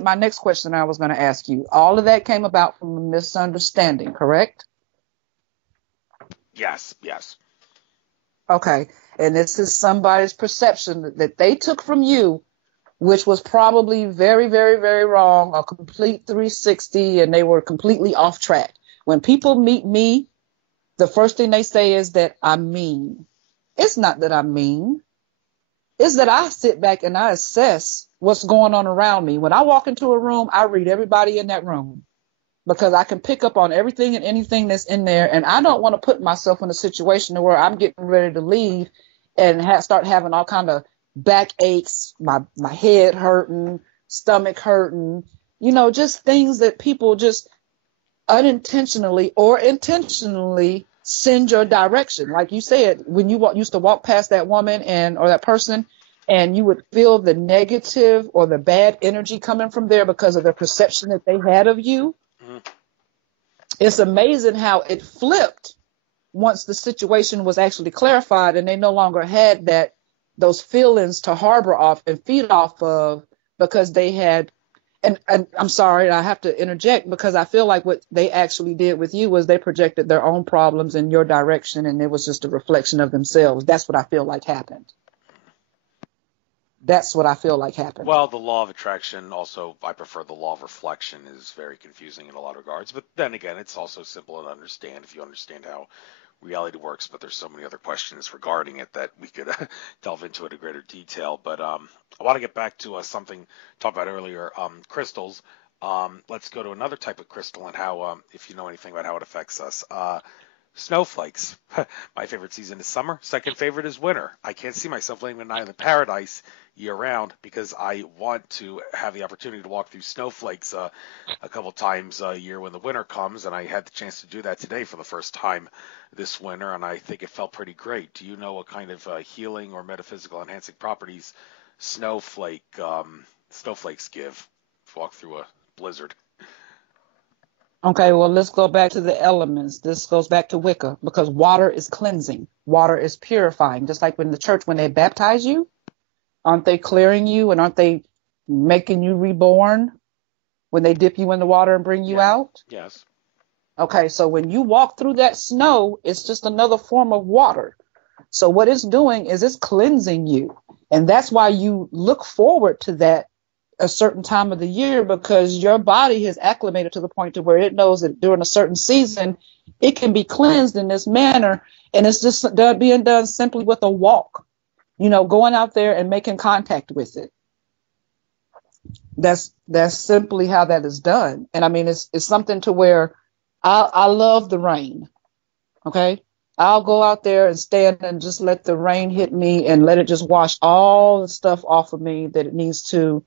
my next question I was going to ask you. All of that came about from a misunderstanding, correct? Yes, yes. Okay. And this is somebody's perception that they took from you, which was probably very, very, very wrong, a complete 360, and they were completely off track. When people meet me, the first thing they say is that I'm mean. It's not that I'm mean. It's that I sit back and I assess what's going on around me. When I walk into a room, I read everybody in that room, because I can pick up on everything and anything that's in there. And I don't want to put myself in a situation where I'm getting ready to leave and start having all kind of backaches, my head hurting, stomach hurting, just things that people just unintentionally or intentionally send your direction. Like you said, when you used to walk past that woman or that person, and you would feel the negative or the bad energy coming from there because of the perception that they had of you. Mm. It's amazing how it flipped once the situation was actually clarified, and they no longer had those feelings to harbor off and feed off of, because they had. And I'm sorry, I have to interject, because I feel like what they actually did with you was they projected their own problems in your direction, and it was just a reflection of themselves. That's what I feel like happened. That's what I feel like happened. Well, the law of attraction also, I prefer the law of reflection, is very confusing in a lot of regards. But then again, it's also simple to understand if you understand how reality works. But there's so many other questions regarding it that we could delve into it in greater detail. But I want to get back to something talked about earlier, crystals. Let's go to another type of crystal and how, if you know anything about how it affects us. Snowflakes. My favorite season is summer. Second favorite is winter. I can't see myself living in an island paradise year round because I want to have the opportunity to walk through snowflakes a couple times a year when the winter comes, and I had the chance to do that today for the first time this winter, and I think it felt pretty great. Do you know what kind of healing or metaphysical enhancing properties snowflakes give? Walk through a blizzard. Okay, well, let's go back to the elements. This goes back to Wicca because water is cleansing. Water is purifying. Just like when the church, when they baptize you, aren't they clearing you and aren't they making you reborn when they dip you in the water and bring you out? Yes. Okay, so when you walk through that snow, it's just another form of water. So what it's doing is it's cleansing you. And that's why you look forward to that a certain time of the year, because your body has acclimated to the point to where it knows that during a certain season, it can be cleansed in this manner. And it's just being done simply with a walk, going out there and making contact with it. That's simply how that is done. And I mean, it's something to where I love the rain. Okay. I'll go out there and stand and just let the rain hit me and let it just wash all the stuff off of me that it needs to.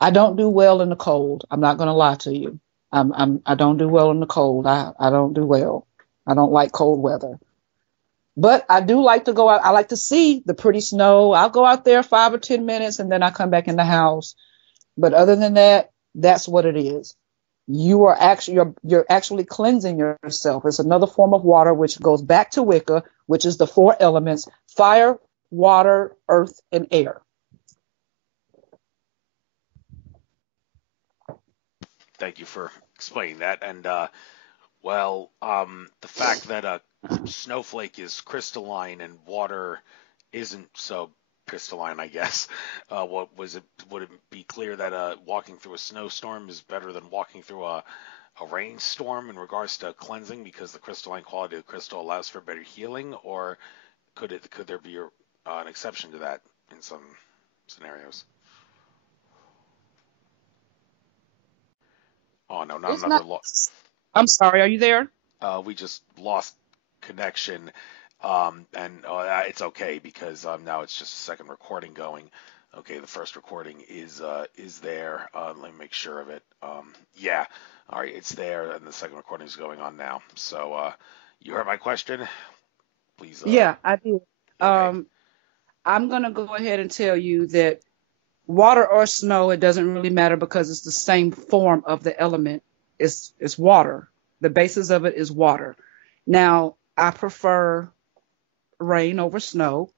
I don't do well in the cold. I'm not going to lie to you. I don't do well in the cold. I don't do well. I don't like cold weather. But I do like to go out. I like to see the pretty snow. I'll go out there 5 or 10 minutes and then I come back in the house. But other than that, that's what it is. You're actually cleansing yourself. It's another form of water, which goes back to Wicca, which is the 4 elements: fire, water, earth, and air. Thank you for explaining that. And the fact that a snowflake is crystalline and water isn't so crystalline, I guess. What was it? Would it be clear that walking through a snowstorm is better than walking through a rainstorm in regards to cleansing because the crystalline quality of the crystal allows for better healing, or could there be an exception to that in some scenarios? Oh no, not It's another not. law. I'm sorry. Are you there? We just lost connection, and it's okay because now it's just a second recording going. Okay, the first recording is there. Let me make sure of it. Yeah, all right, it's there, and the second recording is going on now. So you heard my question? Please. Yeah, I did. Okay. I'm going to go ahead and tell you that water or snow, it doesn't really matter because it's the same form of the element. It's water. The basis of it is water. Now, I prefer rain over snow.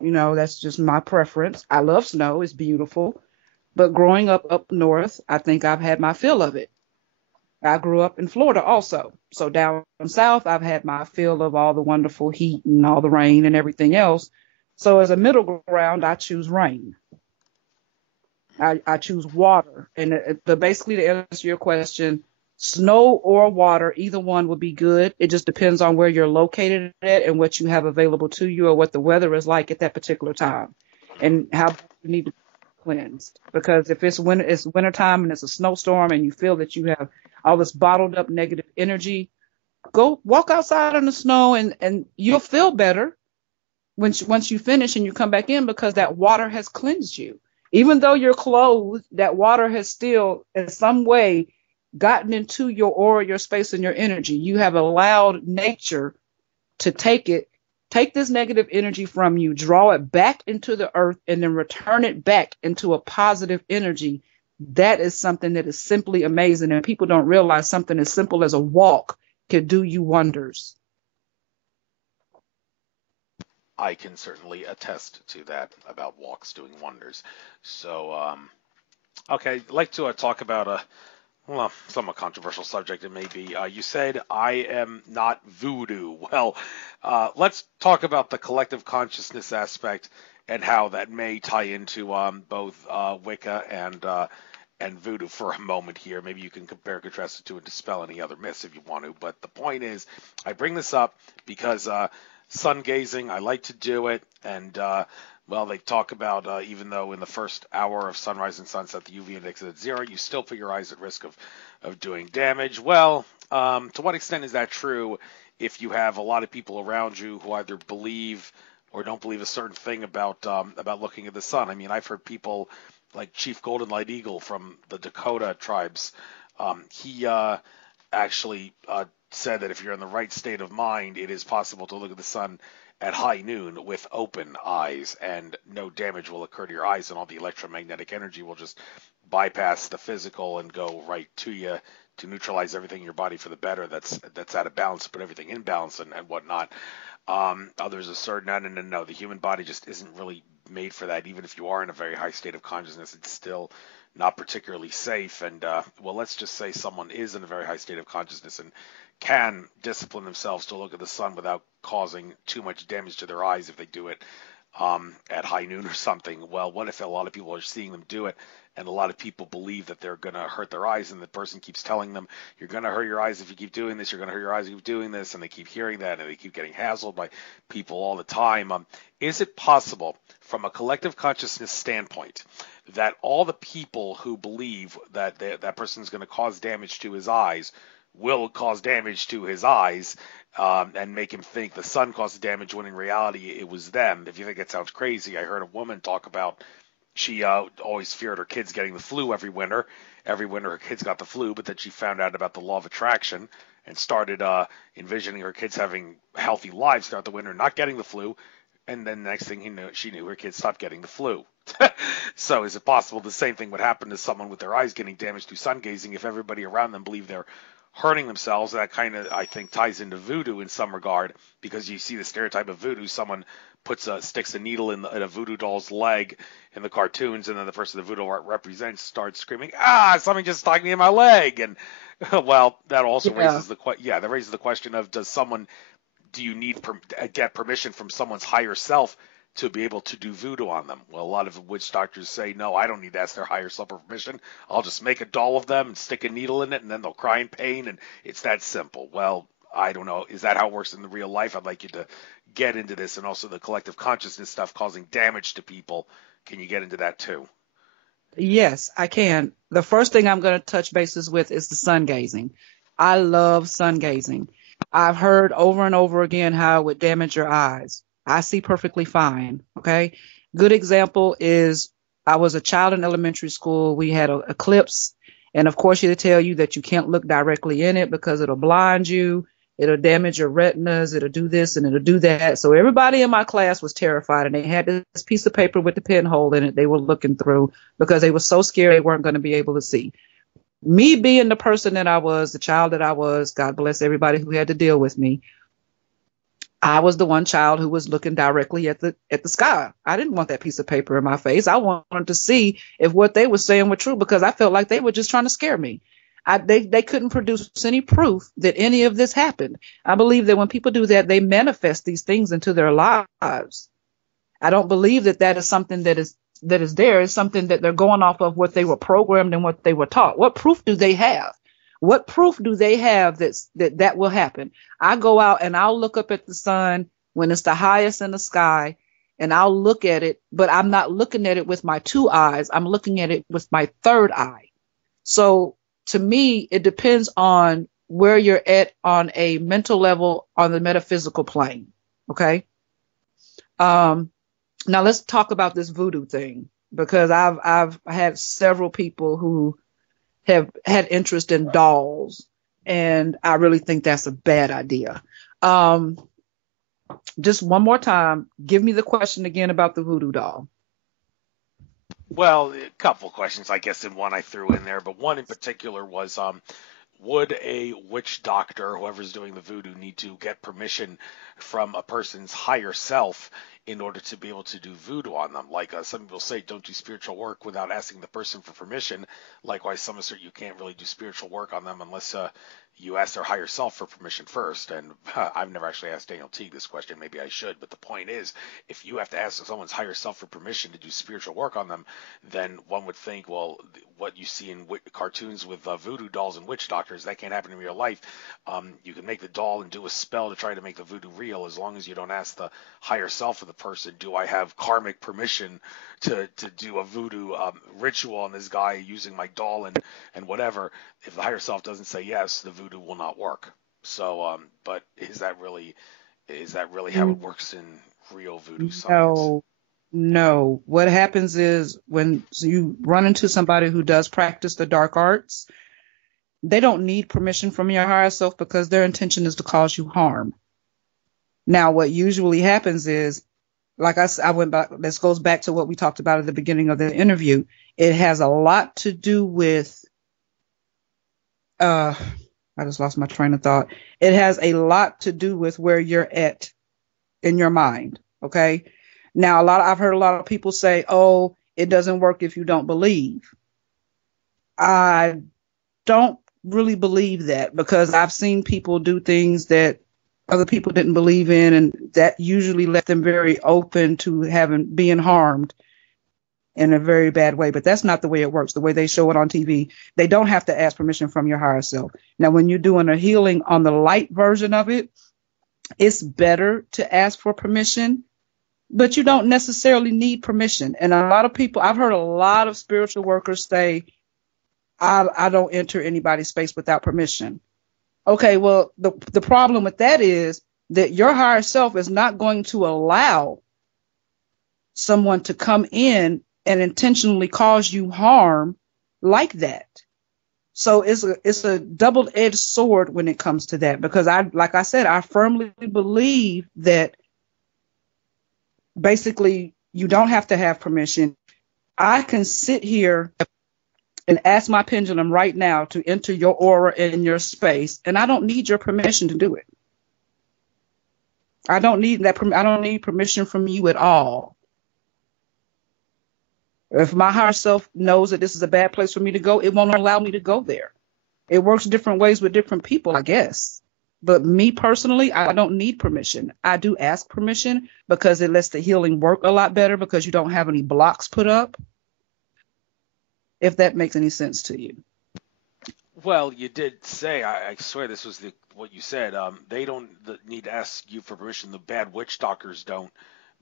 That's just my preference. I love snow. It's beautiful. But growing up north, I think I've had my fill of it. I grew up in Florida also. So down south, I've had my fill of all the wonderful heat and all the rain and everything else. So as a middle ground, I choose rain. I choose water. And basically, to answer your question, snow or water, either one would be good. It just depends on where you're located at and what you have available to you or what the weather is like at that particular time and how you need to be cleansed. Because if it's wintertime and it's a snowstorm and you feel that you have all this bottled up negative energy, go walk outside in the snow and you'll feel better once you finish and you come back in because that water has cleansed you. Even though you're clothed, that water has still in some way gotten into your aura, your space, and your energy. You have allowed nature to take this negative energy from you, draw it back into the earth, and then return it back into a positive energy. That is something that is simply amazing. And people don't realize something as simple as a walk can do you wonders. I can certainly attest to that about walks doing wonders. So, okay, I'd like to talk about a somewhat controversial subject it may be. You said I am not voodoo. Well, let's talk about the collective consciousness aspect and how that may tie into both Wicca and voodoo for a moment here. Maybe you can compare and contrast the two and dispel any other myths if you want to. But the point is, I bring this up because sun gazing, I like to do it, and well, they talk about even though in the first hour of sunrise and sunset the UV index is at 0, you still put your eyes at risk of doing damage. Well, to what extent is that true if you have a lot of people around you who either believe or don't believe a certain thing about looking at the sun? I mean, I've heard people like Chief Golden Light Eagle from the Dakota tribes. He actually said that if you're in the right state of mind, it is possible to look at the sun at high noon with open eyes, and no damage will occur to your eyes, and all the electromagnetic energy will just bypass the physical and go right to you to neutralize everything in your body for the better that's out of balance, put everything in balance and whatnot. Others assert no, the human body just isn't really made for that. Even if you are in a very high state of consciousness, it's still not particularly safe. And well, let's just say someone is in a very high state of consciousness and can discipline themselves to look at the sun without causing too much damage to their eyes if they do it at high noon or something. Well, what if a lot of people are seeing them do it, and a lot of people believe that they're going to hurt their eyes, and the person keeps telling them, you're going to hurt your eyes if you keep doing this, you're going to hurt your eyes if you keep doing this, and they keep hearing that, and they keep getting hassled by people all the time. Is it possible, from a collective consciousness standpoint, that all the people who believe that that person is going to cause damage to his eyes will cause damage to his eyes, and make him think the sun caused the damage when in reality it was them? If you think it sounds crazy, I heard a woman talk about she always feared her kids getting the flu every winter. Every winter her kids got the flu, but then she found out about the law of attraction and started envisioning her kids having healthy lives throughout the winter, not getting the flu. And then the next thing she knew her kids stopped getting the flu. So is it possible the same thing would happen to someone with their eyes getting damaged through sun gazing if everybody around them believe they're hurting themselves? That kind of, I think, ties into voodoo in some regard, because you see the stereotype of voodoo. Someone sticks a needle in a voodoo doll's leg in the cartoons, and then the person the voodoo art represents starts screaming, something just stuck me in my leg. And well, that also raises the question of, do you need get permission from someone's higher self to be able to do voodoo on them? Well, a lot of witch doctors say, no, I don't need to ask their higher self for permission. I'll just make a doll of them and stick a needle in it, and then they'll cry in pain, and it's that simple. Well, I don't know. Is that how it works in the real life? I'd like you to get into this, and also the collective consciousness stuff causing damage to people. Can you get into that too? Yes, I can. The first thing I'm going to touch bases with is the sun gazing. I love sun gazing. I've heard over and over again how it would damage your eyes. I see perfectly fine. Okay. Good example is, I was a child in elementary school. We had an eclipse. And of course, they tell you that you can't look directly in it because it'll blind you. It'll damage your retinas. It'll do this and it'll do that. So everybody in my class was terrified, and they had this piece of paper with the pinhole in it they were looking through because they were so scared they weren't going to be able to see. Me being the person that I was, the child that I was, God bless everybody who had to deal with me, I was the one child who was looking directly at the sky. I didn't want that piece of paper in my face. I wanted to see if what they were saying were true, because I felt like they were just trying to scare me. They couldn't produce any proof that any of this happened. I believe that when people do that, they manifest these things into their lives. I don't believe that is something that is there. It's something that they're going off of what they were programmed and what they were taught. What proof do they have? What proof do they have that will happen? I go out and I'll look up at the sun when it's the highest in the sky, and I'll look at it, but I'm not looking at it with my two eyes. I'm looking at it with my third eye. So to me, it depends on where you're at on a mental level, on the metaphysical plane. Okay. Now let's talk about this voodoo thing, because I've had several people who have had interest in dolls, and I really think that's a bad idea. Just one more time, give me the question again about the voodoo doll. Well, a couple questions, I guess, in one I threw in there, but one in particular was, would a witch doctor, whoever's doing the voodoo, need to get permission from a person's higher self in order to be able to do voodoo on them? Like some people say, don't do spiritual work without asking the person for permission. Likewise, some assert you can't really do spiritual work on them unless you ask their higher self for permission first. And I've never actually asked Daniel Teague this question. Maybe I should. But the point is, if you have to ask someone's higher self for permission to do spiritual work on them, then one would think, well, what you see in cartoons with voodoo dolls and witch doctors, that can't happen in real life. You can make the doll and do a spell to try to make the voodoo real, as long as you don't ask the higher self of the person, do I have karmic permission to do a voodoo ritual on this guy using my doll and whatever. If the higher self doesn't say yes, the voodoo will not work. So, but is that really how it works in real voodoo science? No. What happens is when you run into somebody who does practice the dark arts, they don't need permission from your higher self because their intention is to cause you harm. Now, what usually happens is, like I went back, this goes back to what we talked about at the beginning of the interview. It has a lot to do with, I just lost my train of thought. It has a lot to do with where you're at in your mind. Okay. Now, I've heard a lot of people say, oh, it doesn't work if you don't believe. I don't really believe that, because I've seen people do things that other people didn't believe in, and that usually left them very open to being harmed in a very bad way. But that's not the way it works. The way they show it on TV, they don't have to ask permission from your higher self. Now, when you're doing a healing on the light version of it, it's better to ask for permission, but you don't necessarily need permission. And a lot of people, I've heard a lot of spiritual workers say, I don't enter anybody's space without permission. Okay, well, the problem with that is that your higher self is not going to allow someone to come in and intentionally cause you harm like that. So it's a double-edged sword when it comes to that, because like I said, I firmly believe that basically you don't have to have permission. I can sit here and ask my pendulum right now to enter your aura and your space, and I don't need your permission to do it. I don't need that. I don't need permission from you at all. If my higher self knows that this is a bad place for me to go, it won't allow me to go there. It works different ways with different people, I guess. But me personally, I don't need permission. I do ask permission because it lets the healing work a lot better, because you don't have any blocks put up. If that makes any sense to you. Well, you did say, I swear this was what you said. They don't need to ask you for permission. The bad witch doctors don't,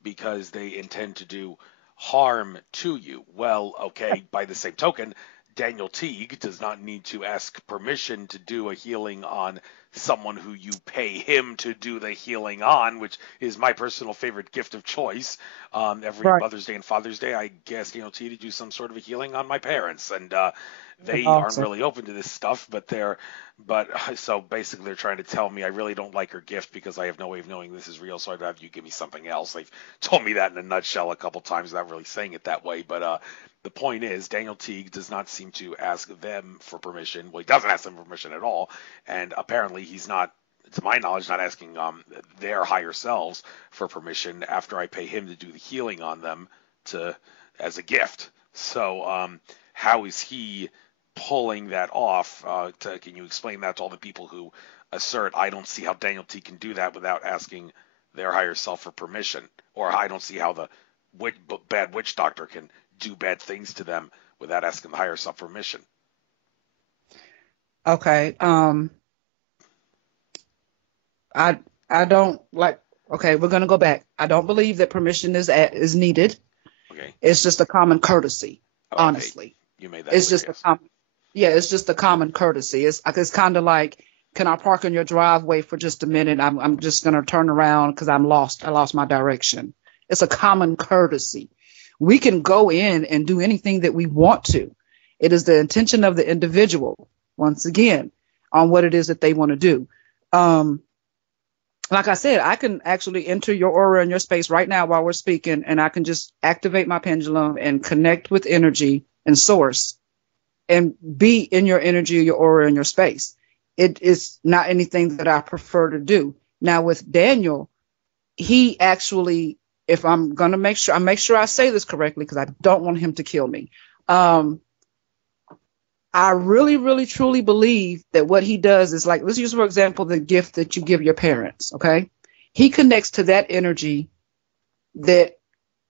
because they intend to do harm to you. Well, okay, by the same token, Daniel Teague does not need to ask permission to do a healing on someone who you pay him to do the healing on, which is my personal favorite gift of choice. Every Right. Mother's Day and Father's Day, I guess Daniel Teague to do some sort of a healing on my parents, and they aren't Awesome. really open to this stuff. So basically, they're trying to tell me I really don't like her gift because I have no way of knowing this is real, so I'd have you give me something else. They've told me that in a nutshell a couple times, not really saying it that way, but the point is, Daniel Teague does not seem to ask them for permission. Well, he doesn't ask them for permission at all, and apparently he's not, to my knowledge, not asking their higher selves for permission after I pay him to do the healing on them as a gift. So how is he pulling that off? Can you explain that to all the people who assert I don't see how Daniel Teague can do that without asking their higher self for permission, or I don't see how the bad witch doctor can do bad things to them without asking the higher self permission? Okay. I don't like. Okay, we're gonna go back. I don't believe that permission is needed. Okay. It's just a common courtesy. Okay. Honestly, You made that. it's clear, just yes. it's just a common courtesy. It's kind of like, can I park in your driveway for just a minute? I'm just gonna turn around because I'm lost. I lost my direction. It's a common courtesy. We can go in and do anything that we want to. It is the intention of the individual, once again, on what it is that they want to do. Like I said, I can actually enter your aura and your space right now while we're speaking, and I can just activate my pendulum and connect with energy and source and be in your energy, your aura, and your space. It is not anything that I prefer to do. Now with Daniel, he actually, if I'm going to make sure I say this correctly, because I don't want him to kill me. I really, really, truly believe that what he does is like, let's use, for example, the gift that you give your parents, okay? He connects to that energy that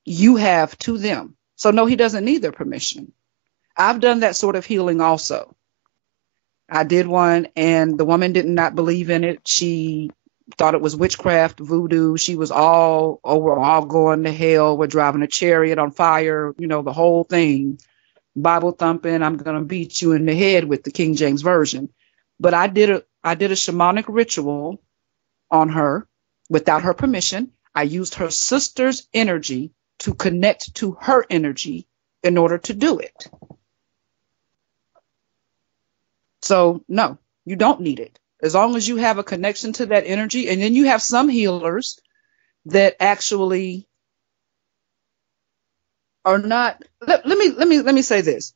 you have to them. So no, he doesn't need their permission. I've done that sort of healing also. I did one and the woman did not believe in it. She thought it was witchcraft, voodoo. She was all, oh, we're all going to hell. We're driving a chariot on fire, you know, the whole thing. Bible thumping, I'm going to beat you in the head with the King James Version. But I did a shamanic ritual on her without her permission. I used her sister's energy to connect to her energy in order to do it. So no, you don't need it. As long as you have a connection to that energy, and then you have some healers that actually are not. Let me say this.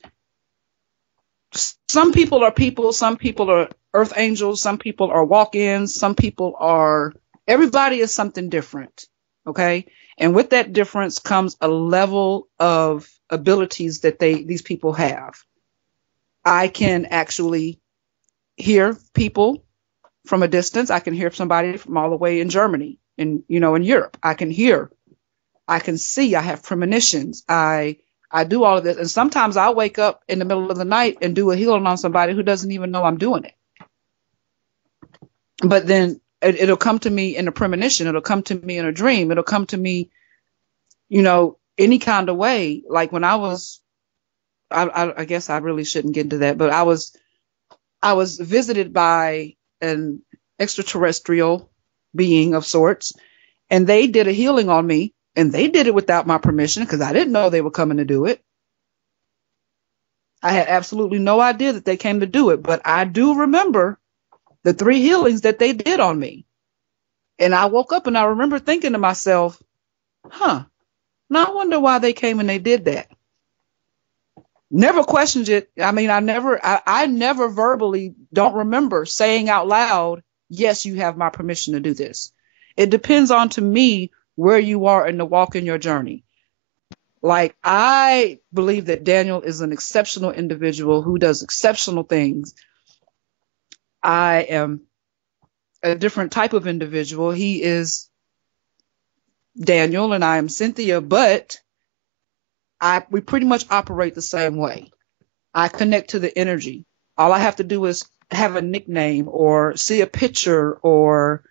Some people are people, some people are earth angels, some people are walk-ins, some people are, everybody is something different. Okay. And with that difference comes a level of abilities that these people have. I can actually hear people from a distance. I can hear somebody from all the way in Germany and, you know, in Europe. I can hear, I can see, I have premonitions. I do all of this. And sometimes I'll wake up in the middle of the night and do a healing on somebody who doesn't even know I'm doing it. But then it'll come to me in a premonition. It'll come to me in a dream. It'll come to me, you know, any kind of way. Like when I was, I guess I really shouldn't get into that, but I was visited by an extraterrestrial being of sorts, and they did a healing on me. And they did it without my permission because I didn't know they were coming to do it. I had absolutely no idea that they came to do it. But I do remember the 3 healings that they did on me. And I woke up and I remember thinking to myself, now I wonder why they came and they did that. Never questioned it. I mean, I never verbally don't remember saying out loud, yes, you have my permission to do this. It depends on, to me, where you are in the walk in your journey. Like, I believe that Daniel is an exceptional individual who does exceptional things. I am a different type of individual. He is Daniel and I am Cynthia, but we pretty much operate the same way. I connect to the energy. All I have to do is have a nickname or see a picture or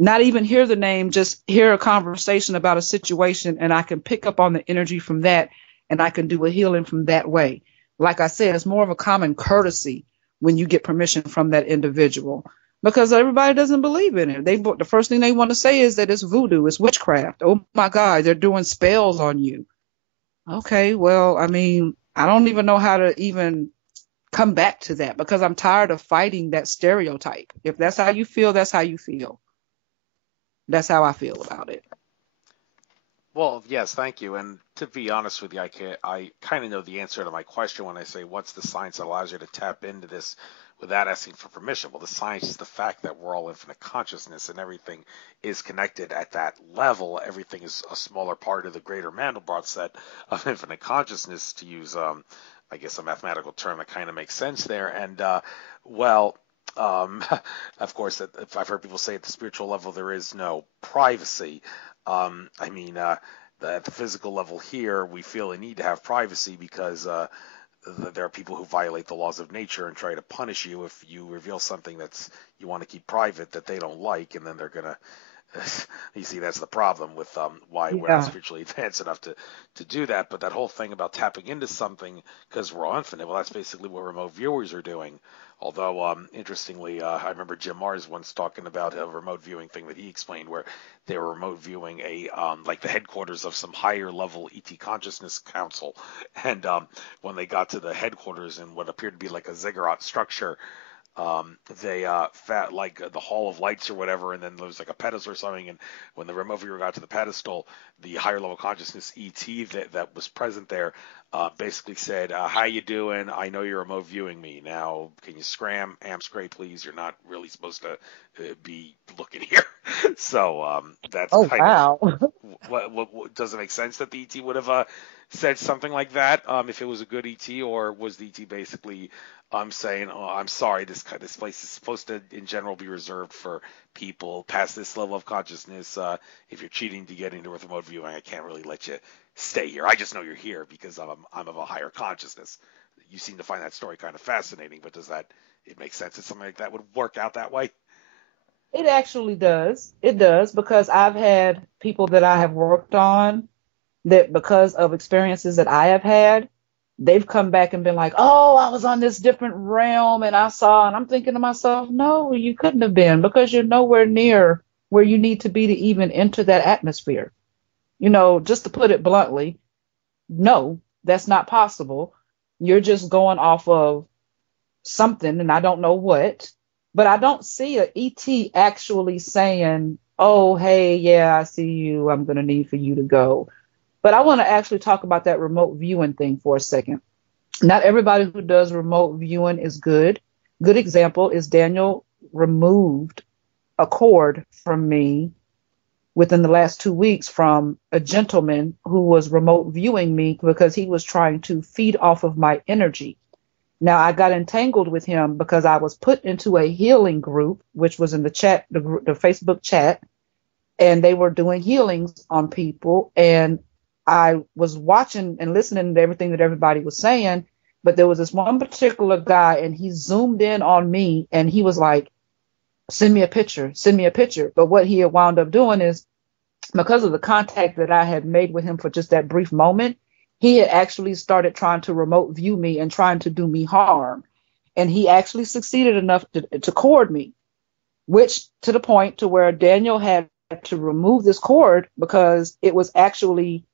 not even hear the name, just hear a conversation about a situation, and I can pick up on the energy from that, and I can do a healing from that way. Like I said, it's more of a common courtesy when you get permission from that individual, because everybody doesn't believe in it. The first thing they want to say is that it's voodoo, it's witchcraft. Oh my God, they're doing spells on you. Okay, well, I mean, I don't even know how to even come back to that because I'm tired of fighting that stereotype. If that's how you feel, that's how you feel. That's how I feel about it. Well, yes, thank you. And to be honest with you, I kind of know the answer to my question when I say, what's the science that allows you to tap into this without asking for permission? Well, the science is the fact that we're all infinite consciousness and everything is connected at that level. Everything is a smaller part of the greater Mandelbrot set of infinite consciousness, to use, I guess, a mathematical term that kind of makes sense there. And, of course, if I've heard people say at the spiritual level there is no privacy. I mean, at the physical level here, we feel a need to have privacy because there are people who violate the laws of nature and try to punish you if you reveal something that's you want to keep private that they don't like, and then they're gonna. You see, that's the problem with why we're not spiritually advanced enough to do that. But that whole thing about tapping into something because we're all infinite, well, that's basically what remote viewers are doing. Although, interestingly, I remember Jim Mars once talking about a remote viewing thing that he explained where they were remote viewing like the headquarters of some higher level ET consciousness council. And when they got to the headquarters in what appeared to be like a ziggurat structure, they like the Hall of Lights or whatever, and then there was like a pedestal or something, and when the remote viewer got to the pedestal, the higher level consciousness ET that was present there basically said, how you doing? I know you're remote viewing me. Now, can you scram, scrape, please? You're not really supposed to be looking here. So that's Oh, kind of wow. what does it make sense that the ET would have said something like that if it was a good ET, or was the ET basically saying, "Oh, I'm sorry, this place is supposed to in general be reserved for people past this level of consciousness. If you're cheating to get into remote viewing, I can't really let you stay here. I just know you're here because I'm of a higher consciousness." You seem to find that story kind of fascinating, but does that it make sense that something like that would work out that way? It actually does. It does because I've had people that I have worked on that because of experiences that I have had, they've come back and been like, "Oh, I was on this different realm and I saw," and I'm thinking to myself, "No, you couldn't have been because you're nowhere near where you need to be to even enter that atmosphere." Just to put it bluntly, no, that's not possible. You're just going off of something, and I don't know what, but I don't see a ET actually saying, "Oh, hey, yeah, I see you. I'm going to need for you to go." But I want to actually talk about that remote viewing thing for a second. Not everybody who does remote viewing is good. Good example is Daniel removed a cord from me within the last 2 weeks from a gentleman who was remote viewing me because he was trying to feed off of my energy. Now, I got entangled with him because I was put into a healing group, which was in the chat, the Facebook chat, and they were doing healings on people. And I was watching and listening to everything that everybody was saying, but there was this one particular guy, and he zoomed in on me, and he was like, "Send me a picture, send me a picture." But what he had wound up doing is, because of the contact that I had made with him for just that brief moment, he had actually started trying to remote view me and trying to do me harm. And he actually succeeded enough to cord me, which to the point to where Daniel had to remove this cord because it was actually,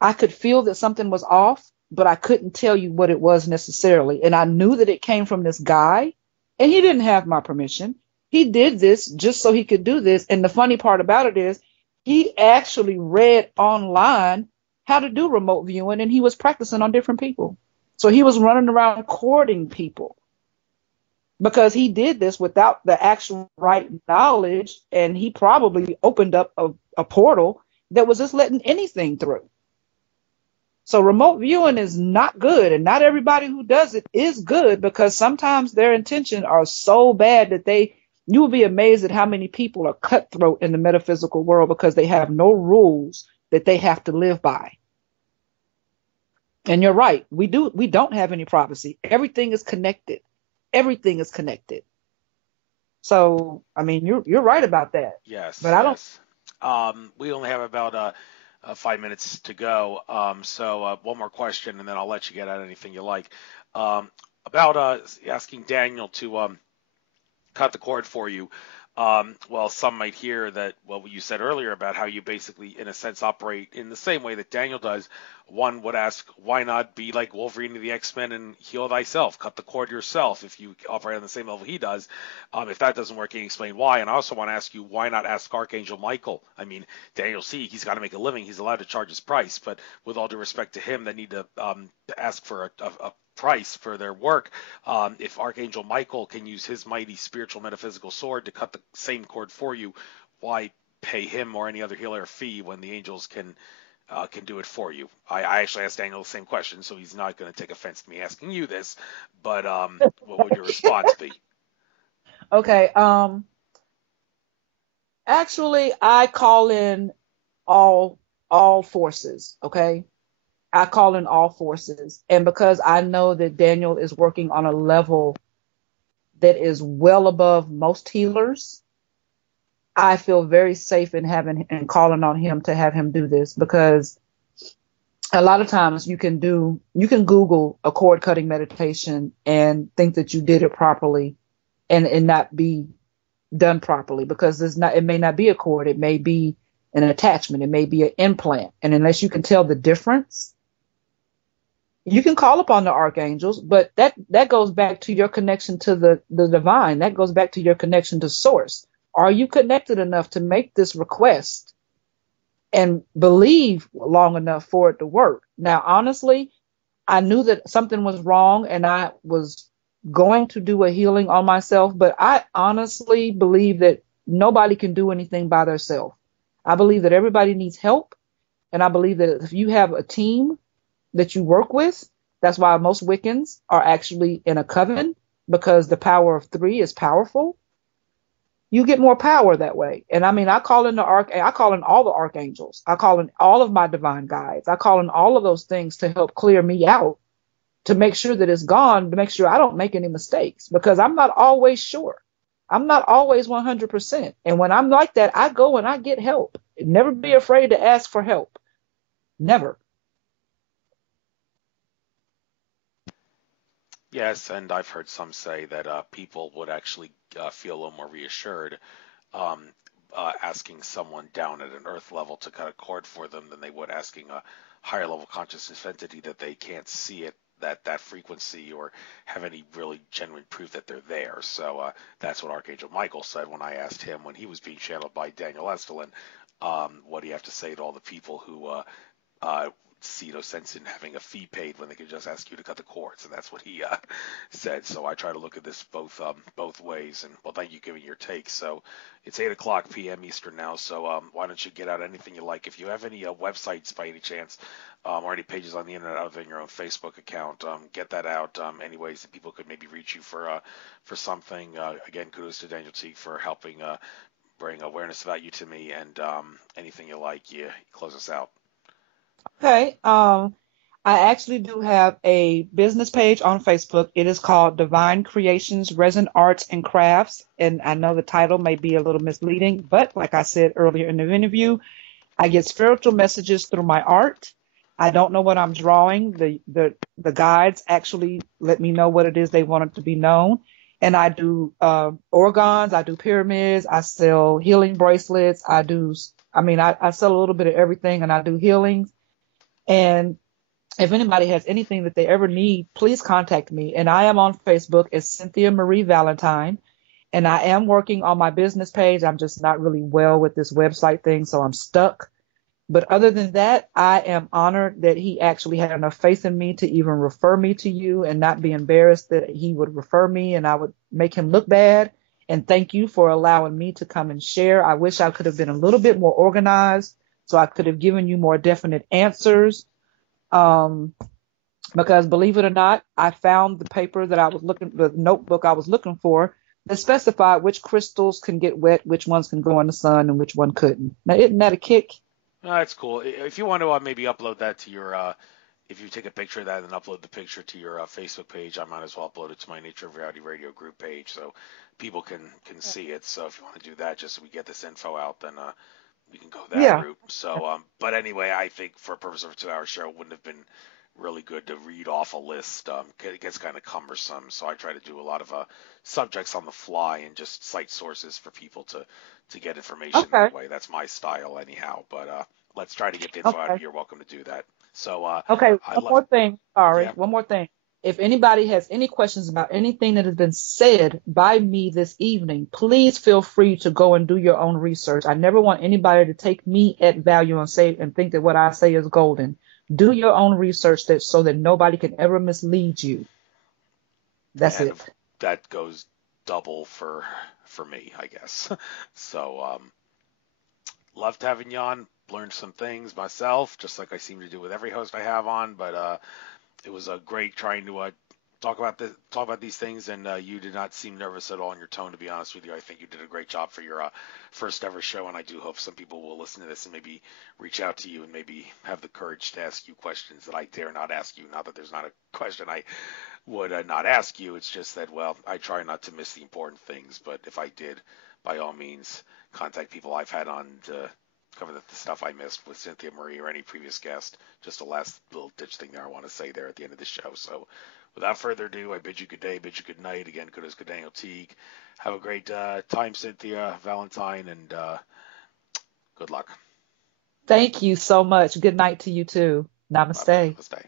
I could feel that something was off, but I couldn't tell you what it was necessarily. And I knew that it came from this guy, and he didn't have my permission. He did this just so he could do this. And the funny part about it is, he actually read online how to do remote viewing, and he was practicing on different people. So he was running around courting people because he did this without the actual right knowledge, and he probably opened up a portal that was just letting anything through. So remote viewing is not good, and not everybody who does it is good because sometimes their intentions are so bad that you will be amazed at how many people are cutthroat in the metaphysical world because they have no rules that they have to live by. And you're right, we don't have any privacy. Everything is connected. Everything is connected. So, I mean, you're right about that. Yes, But I don't. yes. We only have about 5 minutes to go. So one more question, and then I'll let you get out anything you like. About asking Daniel to cut the cord for you. Well, some might hear that, well, what you said earlier about how you basically, in a sense, operate in the same way that Daniel does. One would ask, why not be like Wolverine of the X-Men and heal thyself, cut the cord yourself if you operate on the same level he does? If that doesn't work, can you explain why? And I also want to ask you, why not ask Archangel Michael? I mean, Daniel Teague, he's got to make a living. He's allowed to charge his price. But with all due respect to him, they need to ask for a price for their work. If Archangel Michael can use his mighty spiritual metaphysical sword to cut the same cord for you, why pay him or any other healer a fee when the angels can do it for you? I actually asked Daniel the same question, so he's not going to take offense to me asking you this. But what would your response be? Okay. Actually, I call in all forces. Okay. I call in all forces. And because I know that Daniel is working on a level that is well above most healers, I feel very safe in having and calling on him to have him do this because a lot of times you can Google a cord cutting meditation and think that you did it properly and not be done properly because it may not be a cord, it may be an attachment, it may be an implant. And unless you can tell the difference, you can call upon the archangels, but that goes back to your connection to the divine. That goes back to your connection to source. Are you connected enough to make this request and believe long enough for it to work? Now, honestly, I knew that something was wrong and I was going to do a healing on myself, but I honestly believe that nobody can do anything by themselves. I believe that everybody needs help. And I believe that if you have a team that you work with, that's why most Wiccans are actually in a coven, because the power of three is powerful. You get more power that way. And I mean, I call in all the archangels. I call in all of my divine guides. I call in all of those things to help clear me out, to make sure that it's gone, to make sure I don't make any mistakes, because I'm not always sure. I'm not always 100%. And when I'm like that, I go and I get help. Never be afraid to ask for help. Never. Yes, and I've heard some say that people would actually feel a little more reassured um, asking someone down at an earth level to cut a cord for them than they would asking a higher level consciousness entity that they can't see it, that frequency, or have any really genuine proof that they're there. So that's what Archangel Michael said when I asked him, when he was being channeled by Daniel Estelin, what do you have to say to all the people who see no sense in having a fee paid when they could just ask you to cut the cords, and that's what he said. So I try to look at this both ways, and well, thank you for giving your take. So it's 8 o'clock p.m. Eastern now, so why don't you get out anything you like? If you have any websites by any chance, or any pages on the internet other than your own Facebook account, get that out. Any ways that people could maybe reach you for something. Again, kudos to Daniel Teague for helping bring awareness about you to me, and anything you like, you close us out. Okay. I actually do have a business page on Facebook. It is called Divine Creations, Resin Arts and Crafts. And I know the title may be a little misleading, but like I said earlier in the interview, I get spiritual messages through my art. I don't know what I'm drawing. The guides actually let me know what it is they want it to be known. And I do organs, I do pyramids, I sell healing bracelets, I sell a little bit of everything, and I do healings. And if anybody has anything that they ever need, please contact me. And I am on Facebook as Cynthia Marie Valentine. And I am working on my business page. I'm just not really well with this website thing, so I'm stuck. But other than that, I am honored that he actually had enough faith in me to even refer me to you, and not be embarrassed that he would refer me and I would make him look bad. And thank you for allowing me to come and share. I wish I could have been a little bit more organized so I could have given you more definite answers. Because believe it or not, I found the notebook I was looking for that specified which crystals can get wet, which ones can go in the sun, and which one couldn't. Now, isn't that a kick? That's cool. If you want to maybe upload that to your, if you take a picture of that and upload the picture to your Facebook page, I might as well upload it to my Nature of Reality Radio group page so people can see it. So if you want to do that, just so we get this info out, then we can go that route. So, but anyway, I think for a purpose of a 2-hour show, it wouldn't have been really good to read off a list. It gets kind of cumbersome, so I try to do a lot of subjects on the fly and just cite sources for people to get information that way. That's my style anyhow, but let's try to get the info out. You're welcome to do that. So one more thing. If anybody has any questions about anything that has been said by me this evening, please feel free to go and do your own research. I never want anybody to take me at value and think that what I say is golden. Do your own research so that nobody can ever mislead you. That's it. That goes double for me, I guess. So loved having you on. Learned some things myself, just like I seem to do with every host I have on. But it was great trying to talk about these things, and you did not seem nervous at all in your tone. To be honest with you, I think you did a great job for your first ever show, and I do hope some people will listen to this and maybe reach out to you and maybe have the courage to ask you questions that I dare not ask you. Not that there's not a question I would not ask you. It's just that, well, I try not to miss the important things, but if I did, by all means, contact people I've had on to cover the stuff I missed with Cynthia Marie or any previous guest. Just a last little ditch thing there I want to say there at the end of the show. So without further ado, I bid you good day, bid you good night. Again, kudos to Daniel Teague. Have a great time, Cynthia Valentine, and good luck. Thank you so much. Good night to you too. Namaste. Namaste.